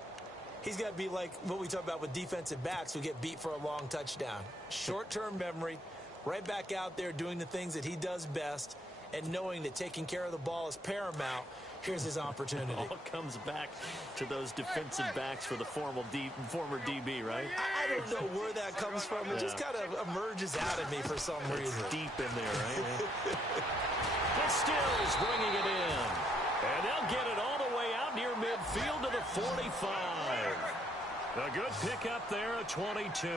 he's got to be like what we talk about with defensive backs who get beat for a long touchdown. Short-term memory, right back out there doing the things that he does best, and knowing that taking care of the ball is paramount. Here's his opportunity. It all comes back to those defensive backs for the former DB, right? I don't know where that comes from. It just kind of emerges out of me for some reason. Deep in there, right? But Stills bringing it in. And they'll get it all the way out near midfield to the 45. A good pickup there at 22.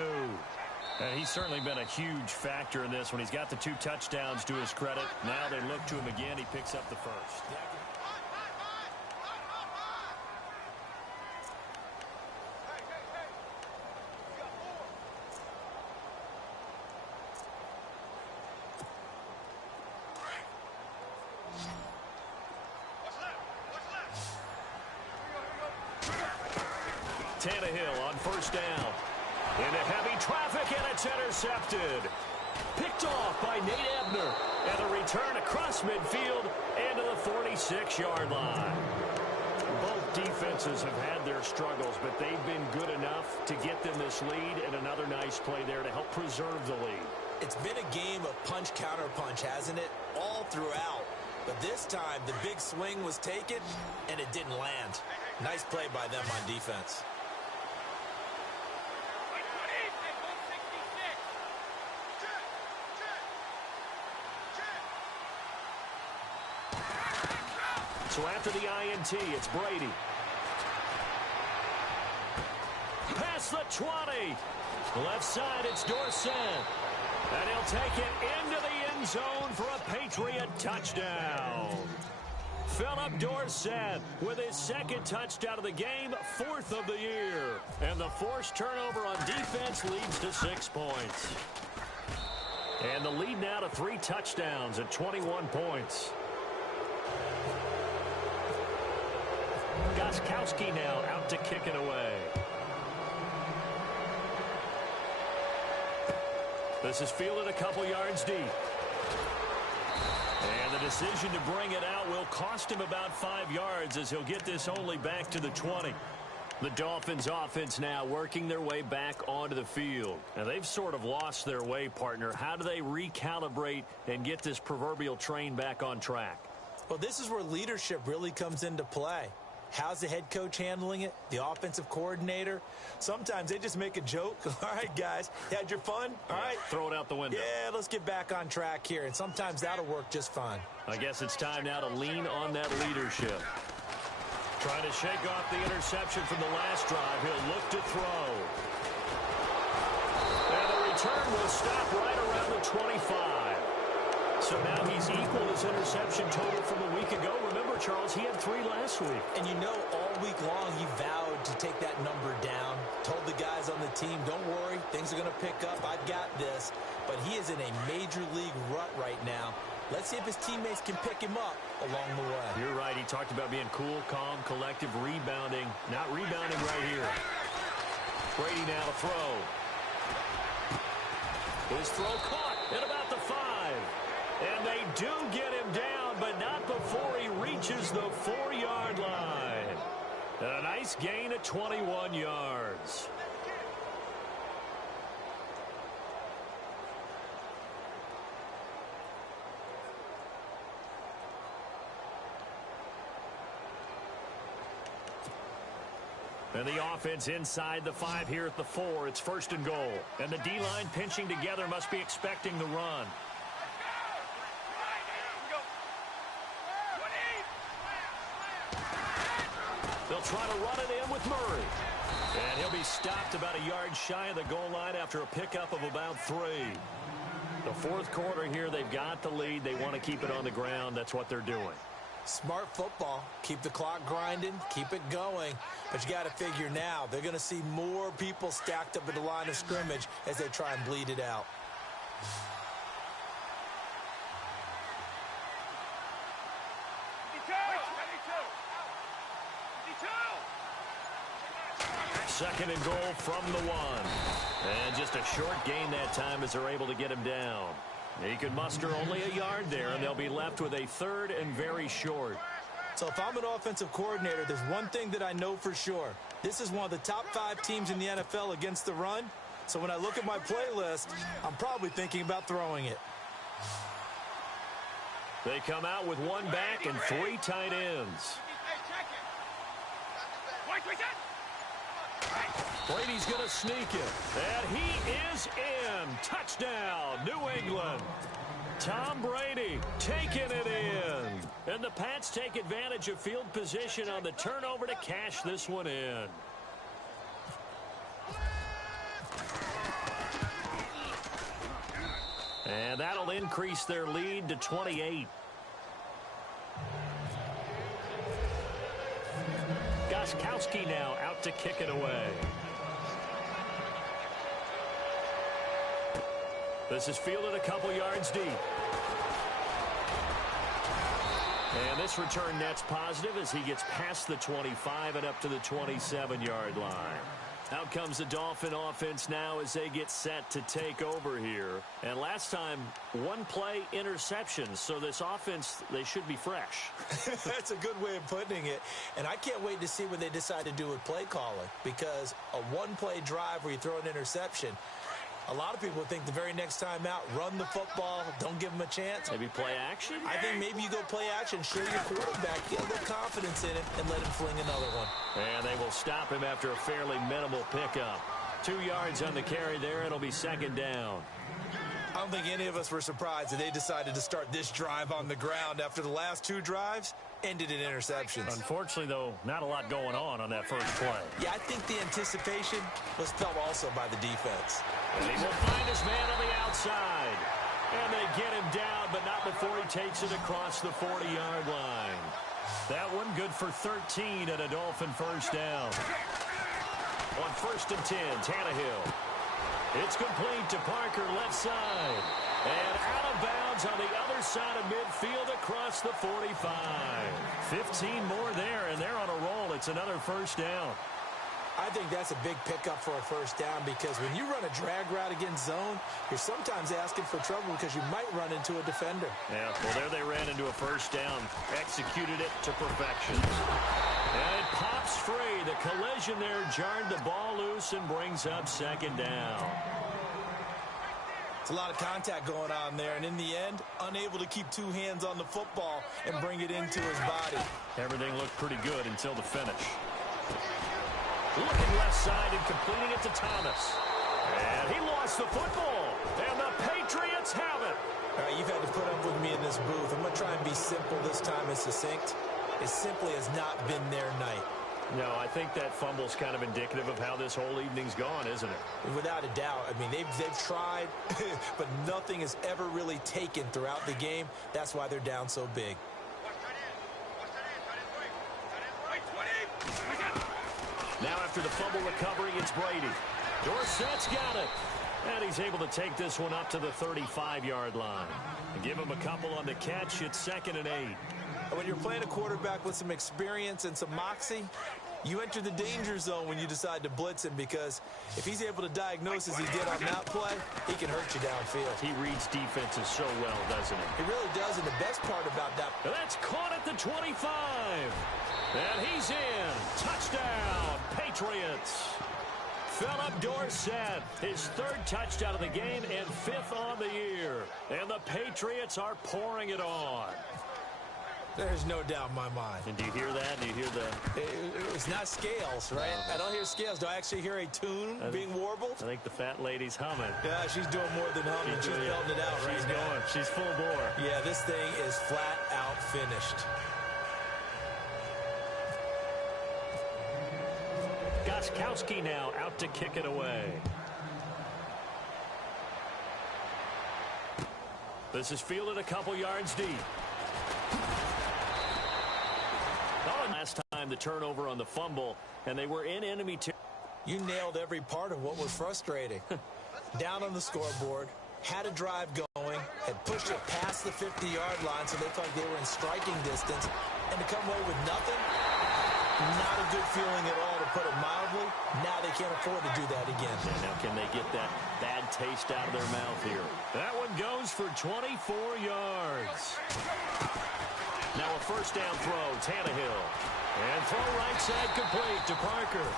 And he's certainly been a huge factor in this when he's got the 2 touchdowns to his credit. Now they look to him again. He picks up the first. Tannehill on first down. Into heavy traffic, and it's intercepted. Picked off by Nate Ebner. And a return across midfield into the 46-yard line. Both defenses have had their struggles, but they've been good enough to get them this lead, and another nice play there to help preserve the lead. It's been a game of punch-counter-punch, hasn't it? All throughout. But this time, the big swing was taken, and it didn't land. Nice play by them on defense. So after the INT, it's Brady. Past the 20. Left side, it's Dorsett. And he'll take it into the end zone for a Patriot touchdown. Philip Dorsett with his second touchdown of the game, 4th of the year. And the forced turnover on defense leads to 6 points. And the lead now to 3 touchdowns at 21 points. Gostkowski now out to kick it away. This is fielded a couple yards deep. And the decision to bring it out will cost him about 5 yards as he'll get this only back to the 20. The Dolphins offense now working their way back onto the field. And they've sort of lost their way, partner. How do they recalibrate and get this proverbial train back on track? Well, this is where leadership really comes into play. How's the head coach handling it? The offensive coordinator? Sometimes they just make a joke. All right, guys, you had your fun? All right. Throw it out the window. Yeah, let's get back on track here. And sometimes that'll work just fine. I guess it's time now to lean on that leadership. Trying to shake off the interception from the last drive. He'll look to throw. And the return will stop right around the 25. So now he's equaled his interception total from a week ago. Remember, Charles, he had 3 last week. And you know, all week long he vowed to take that number down. Told the guys on the team, don't worry, things are going to pick up. I've got this. But he is in a major league rut right now. Let's see if his teammates can pick him up along the way. You're right. He talked about being cool, calm, collective, rebounding. Not rebounding right here. Brady now to throw. His throw caught at about the 5. And they do get him down, but not before he reaches the 4-yard line. And a nice gain at 21 yards. And the offense inside the 5 here at the 4. It's 1st and goal. And the D-line pinching together must be expecting the run. They'll try to run it in with Murray. And he'll be stopped about a yard shy of the goal line after a pickup of about 3. The fourth quarter here, they've got the lead. They want to keep it on the ground. That's what they're doing. Smart football. Keep the clock grinding. Keep it going. But you got to figure now, they're going to see more people stacked up at the line of scrimmage as they try and bleed it out. Second and goal from the 1. And just a short gain that time as they're able to get him down. He could muster only a yard there, and they'll be left with a 3rd and very short. So if I'm an offensive coordinator, there's one thing that I know for sure. This is one of the top 5 teams in the NFL against the run. So when I look at my playlist, I'm probably thinking about throwing it. They come out with 1 back and 3 tight ends. Brady's going to sneak it. And he is in. Touchdown, New England. Tom Brady taking it in. And the Pats take advantage of field position on the turnover to cash this one in. And that'll increase their lead to 28. Gostkowski now out to kick it away. This is fielded a couple yards deep. And this return net's positive as he gets past the 25 and up to the 27-yard line. Out comes the Dolphin offense now as they get set to take over here. And last time, 1-play interceptions. So this offense, they should be fresh. That's a good way of putting it. And I can't wait to see what they decide to do with play calling. Because a 1-play drive where you throw an interception, a lot of people think the very next time out, run the football, don't give them a chance. Maybe play action? I think maybe you go play action, show your quarterback, get a little confidence in it, and let him fling another one. And they will stop him after a fairly minimal pickup. 2 yards on the carry there. It'll be second down. I don't think any of us were surprised that they decided to start this drive on the ground after the last 2 drives ended in interceptions. Unfortunately, though, not a lot going on that first play. Yeah, I think the anticipation was felt also by the defense. And he will find his man on the outside. And they get him down, but not before he takes it across the 40-yard line. That one good for 13 and a Dolphin first down. On 1st and 10, Tannehill. It's complete to Parker, left side. And out of bounds on the other side of midfield across the 45. 15 more there, and they're on a roll. It's another first down. I think that's a big pickup for a first down because when you run a drag route against zone, you're sometimes asking for trouble because you might run into a defender. Yeah, well, there they ran into a first down, executed it to perfection. And it pops free. The collision there jarred the ball loose and brings up second down. It's a lot of contact going on there, and in the end, unable to keep 2 hands on the football and bring it into his body. Everything looked pretty good until the finish. Looking left side and completing it to Thomas. And he lost the football. And the Patriots have it. All right, you've had to put up with me in this booth. I'm going to try and be simple this time and succinct. It simply has not been their night. No, I think that fumble's kind of indicative of how this whole evening's gone, isn't it? Without a doubt. I mean, they've tried, but nothing is ever really taken throughout the game. That's why they're down so big. Now after the fumble recovery, it's Brady. Dorsett's got it. And he's able to take this one up to the 35-yard line. And give him a couple on the catch. It's 2nd and 8. When you're playing a quarterback with some experience and some moxie, you enter the danger zone when you decide to blitz him because if he's able to diagnose as he did on that play, he can hurt you downfield. He reads defenses so well, doesn't he? He really does, and the best part about that... And that's caught at the 25. And he's in. Touchdown, Patriots. Philip Dorsett, his 3rd touchdown of the game and 5th on the year. And the Patriots are pouring it on. There's no doubt in my mind. And do you hear that? Do you hear the... It's not scales, right? I don't hear scales. Do I actually hear a tune being warbled? I think the fat lady's humming. Yeah, she's doing more than humming. She's belting it out right now. She's full bore. Yeah, this thing is flat out finished. Gostkowski now out to kick it away. This is fielded a couple yards deep. Oh, and last time the turnover on the fumble, and they were in enemy territory. You nailed every part of what was frustrating. Down on the scoreboard, had a drive going, had pushed it past the 50-yard line so they thought they were in striking distance, and to come away with nothing, not a good feeling at all, to put it mildly. Now they can't afford to do that again. And now can they get that bad taste out of their mouth here? That one goes for 24 yards. Now a first down throw, Tannehill. And throw right side complete to Parker.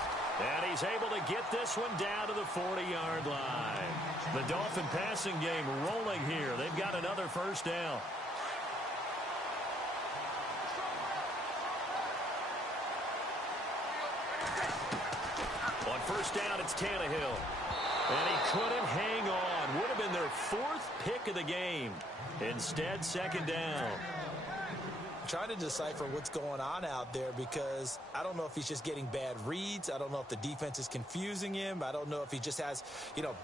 And he's able to get this one down to the 40-yard line. The Dolphin passing game rolling here. They've got another first down. On first down, it's Tannehill. And he couldn't hang on. Would have been their fourth pick of the game. Instead, second down. Trying to decipher what's going on out there, because I don't know if he's just getting bad reads. I don't know if the defense is confusing him. I don't know if he just has,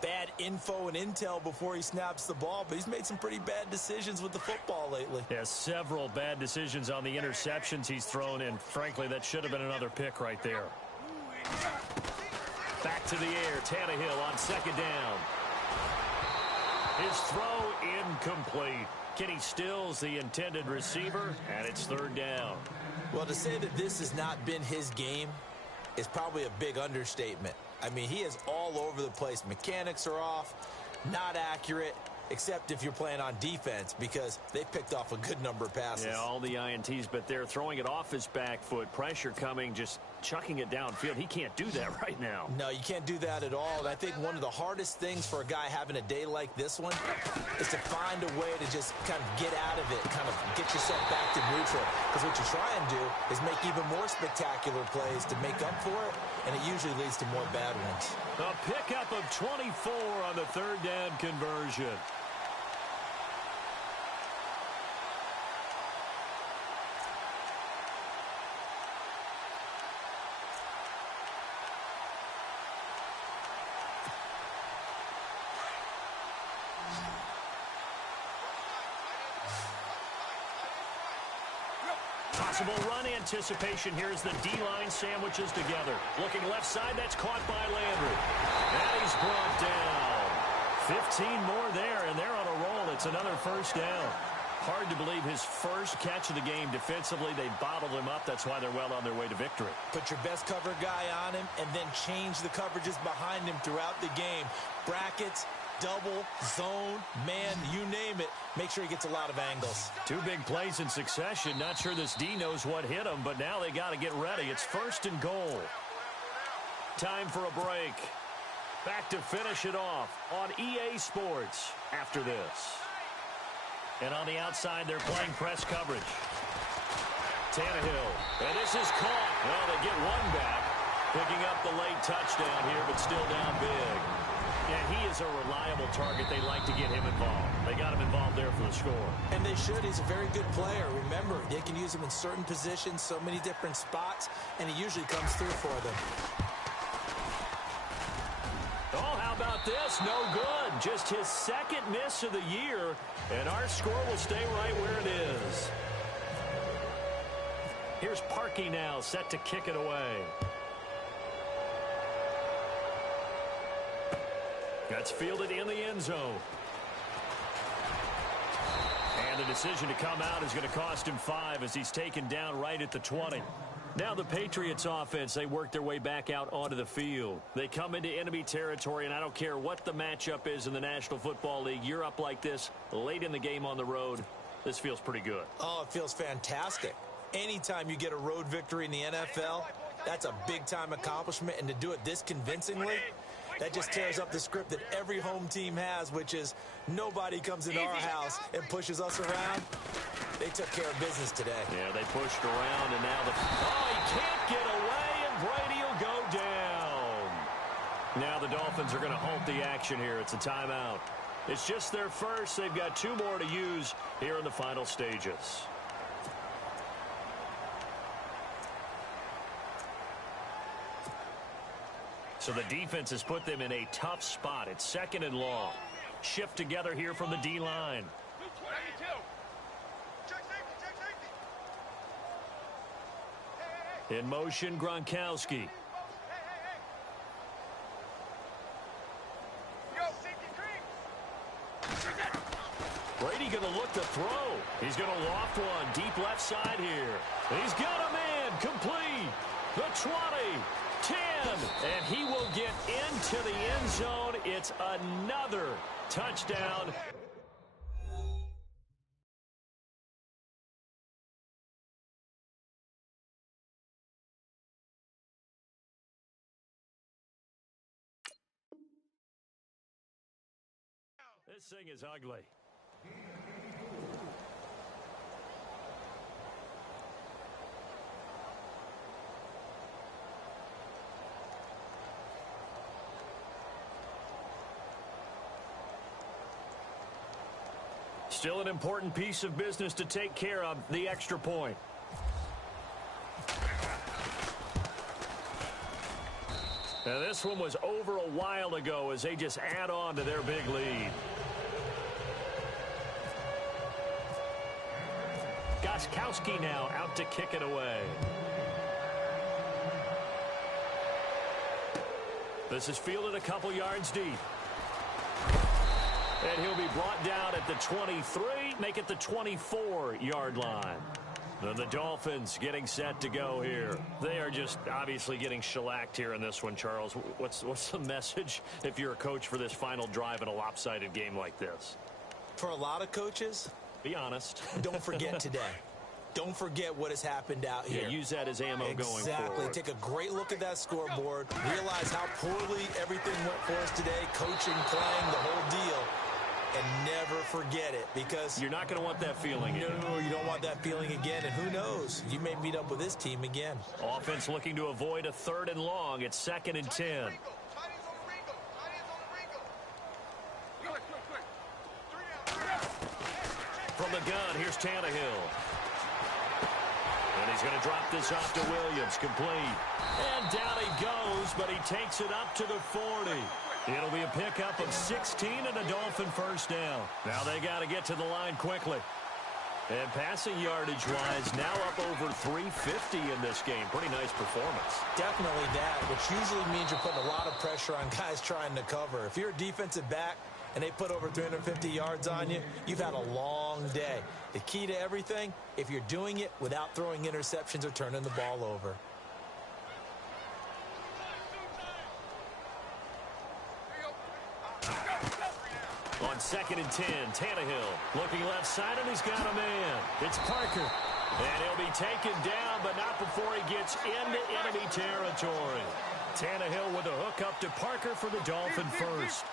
bad info and intel before he snaps the ball. But he's made some pretty bad decisions with the football lately. Yeah, several bad decisions on the interceptions he's thrown, and frankly, that should have been another pick right there. Back to the air, Tannehill on second down. His throw incomplete. Kenny Stills, the intended receiver, and it's third down. Well, to say that this has not been his game is probably a big understatement. I mean, he is all over the place. Mechanics are off, not accurate, except if you're playing on defense, because they picked off a good number of passes. Yeah, all the INTs, but they're throwing it off his back foot. Pressure coming, just chucking it downfield. He can't do that right now. No, you can't do that at all. And I think one of the hardest things for a guy having a day like this one is to find a way to just kind of get out of it, kind of get yourself back to neutral. Because what you try and do is make even more spectacular plays to make up for it, and it usually leads to more bad ones. A pickup of 24 on the third down conversion. Possible run anticipation here as the D-line sandwiches together. Looking left side, that's caught by Landry. And he's brought down. 15 more there, and they're on a roll. It's another first down. Hard to believe his first catch of the game defensively. They bottled him up. That's why they're well on their way to victory. Put your best cover guy on him and then change the coverages behind him throughout the game. Brackets, double, zone, man, you name it. Make sure he gets a lot of angles. Two big plays in succession. Not sure this D knows what hit him, but now they got to get ready. It's first and goal. Time for a break. Back to finish it off on EA Sports after this. And on the outside, they're playing press coverage. Tannehill. And this is caught. Well, they get one back. Picking up the late touchdown here, but still down big. And he is a reliable target. They like to get him involved. They got him involved there for the score. And they should. He's a very good player. Remember, they can use him in certain positions, so many different spots, and he usually comes through for them. Oh, how about this? No good. Just his second miss of the year, and our score will stay right where it is. Here's Parkey now, set to kick it away. That's fielded in the end zone. And the decision to come out is going to cost him 5 as he's taken down right at the 20. Now the Patriots offense, they work their way back out onto the field. They come into enemy territory, and I don't care what the matchup is in the National Football League. You're up like this late in the game on the road. This feels pretty good. Oh, it feels fantastic. Anytime you get a road victory in the NFL, that's a big-time accomplishment, and to do it this convincingly, that just tears up the script that every home team has, which is nobody comes into our house and pushes us around. They took care of business today. Yeah, they pushed around, and now he can't get away, and Brady will go down. Now the Dolphins are going to halt the action here. It's a timeout. It's just their first. They've got 2 more to use here in the final stages. So the defense has put them in a tough spot. It's 2nd and long. Shift together here from the D-line. In motion, Gronkowski. Brady going to look to throw. He's going to loft one deep left side here. He's got a man complete. The 20, 10, and he will get into the end zone. It's another touchdown. This thing is ugly. Still an important piece of business to take care of, the extra point. Now this one was over a while ago as they just add on to their big lead. Gostkowski now out to kick it away. This is fielded a couple yards deep. And he'll be brought down at the 23, make it the 24-yard line. And the Dolphins getting set to go here. They are just obviously getting shellacked here in this one, Charles. What's the message if you're a coach for this final drive in a lopsided game like this? For a lot of coaches, be honest. Don't forget today. Don't forget what has happened out here. Yeah, use that as ammo going forward. Exactly. Take a great look at that scoreboard. Realize how poorly everything went for us today. Coaching, playing, the whole deal. And never forget it, because you're not going to want that feeling again. No, you don't want that feeling again. And who knows? You may meet up with this team again. Offense looking to avoid a 3rd and long. It's 2nd and 10. From the gun, here's Tannehill. And he's going to drop this off to Williams, complete. And down he goes, but he takes it up to the 40. It'll be a pickup of 16 and a Dolphin first down. Now they got to get to the line quickly. And passing yardage-wise, now up over 350 in this game. Pretty nice performance. Definitely that, which usually means you're putting a lot of pressure on guys trying to cover. If you're a defensive back and they put over 350 yards on you, you've had a long day. The key to everything, if you're doing it without throwing interceptions or turning the ball over. On 2nd and 10, Tannehill looking left side, and he's got a man. It's Parker. And he'll be taken down, but not before he gets into enemy territory. Tannehill with a hook up to Parker for the Dolphin first.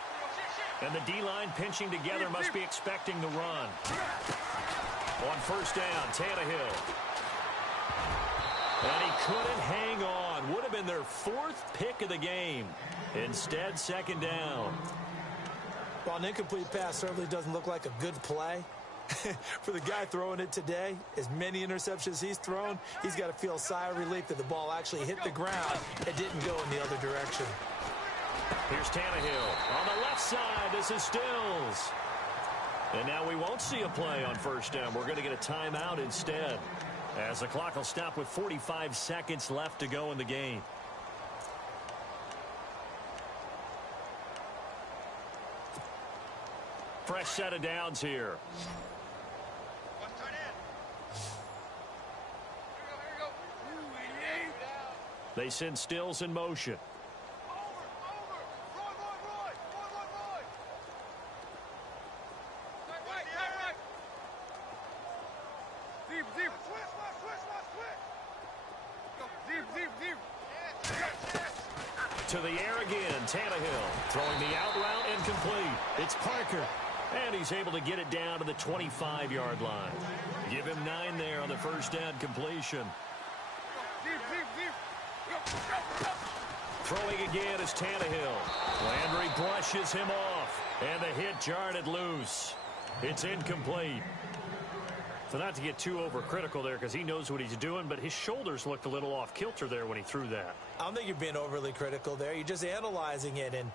And the D-line pinching together, must be expecting the run. On 1st down, Tannehill. And he couldn't hang on. Would have been their 4th pick of the game. Instead, 2nd down. Well, an incomplete pass certainly doesn't look like a good play. For the guy throwing it today, as many interceptions he's thrown, he's got to feel a sigh of relief that the ball actually hit the ground and didn't go in the other direction. Here's Tannehill. On the left side, this is Stills. And now we won't see a play on 1st down. We're going to get a timeout instead, as the clock will stop with 45 seconds left to go in the game. Fresh set of downs here. They send Stills in motion. To the air again, Tannehill throwing the out route incomplete. It's Parker. And he's able to get it down to the 25-yard line. Give him 9 there on the 1st down completion. Throwing again is Tannehill. Landry brushes him off. And the hit jarred it loose. It's incomplete. So not to get too overcritical there because he knows what he's doing, but his shoulders looked a little off kilter there when he threw that. I don't think you're being overly critical there. You're just analyzing it, and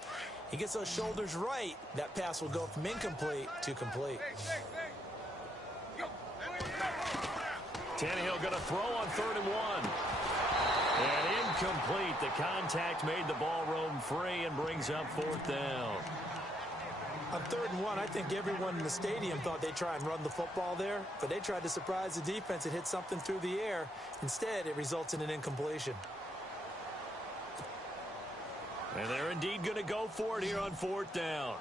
he gets those shoulders right. That pass will go from incomplete to complete. Tannehill going to throw on 3rd and 1. And incomplete. The contact made the ball roam free and brings up 4th down. On 3rd and 1, I think everyone in the stadium thought they'd try and run the football there, but they tried to surprise the defense and hit something through the air. Instead, it results in an incompletion. And they're indeed going to go for it here on 4th down.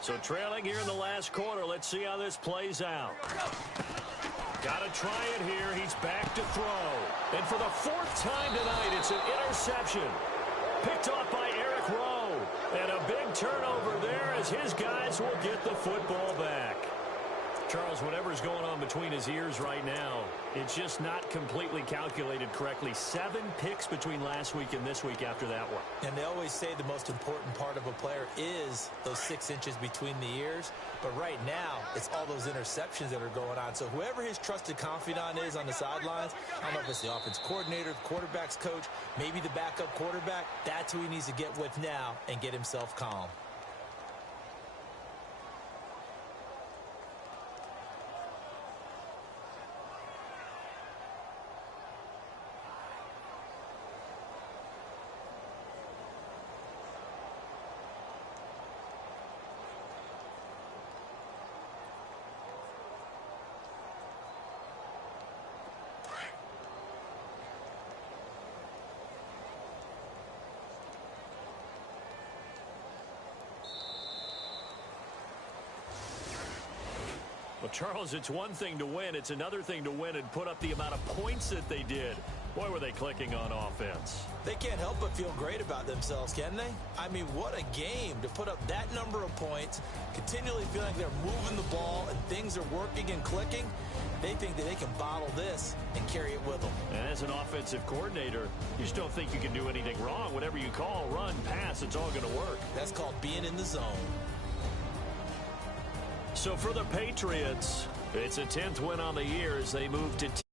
So trailing here in the last quarter, let's see how this plays out. Got to try it here. He's back to throw. And for the 4th time tonight, it's an interception. Picked off by Eric Rowe. And a big turnover there as his guys will get the football back. Charles, whatever's going on between his ears right now, it's just not completely calculated correctly. 7 picks between last week and this week after that one. And they always say the most important part of a player is those 6 inches between the ears. But right now, it's all those interceptions that are going on. So whoever his trusted confidant is on the sidelines, I don't know if it's the offense coordinator, the quarterback's coach, maybe the backup quarterback, that's who he needs to get with now and get himself calm. Well, Charles, it's one thing to win. It's another thing to win and put up the amount of points that they did. Boy, were they clicking on offense. They can't help but feel great about themselves, can they? I mean, what a game to put up that number of points, continually feeling like they're moving the ball and things are working and clicking. They think that they can bottle this and carry it with them. And as an offensive coordinator, you just don't think you can do anything wrong. Whatever you call, run, pass, it's all going to work. That's called being in the zone. So for the Patriots, it's a 10th win on the year as they move to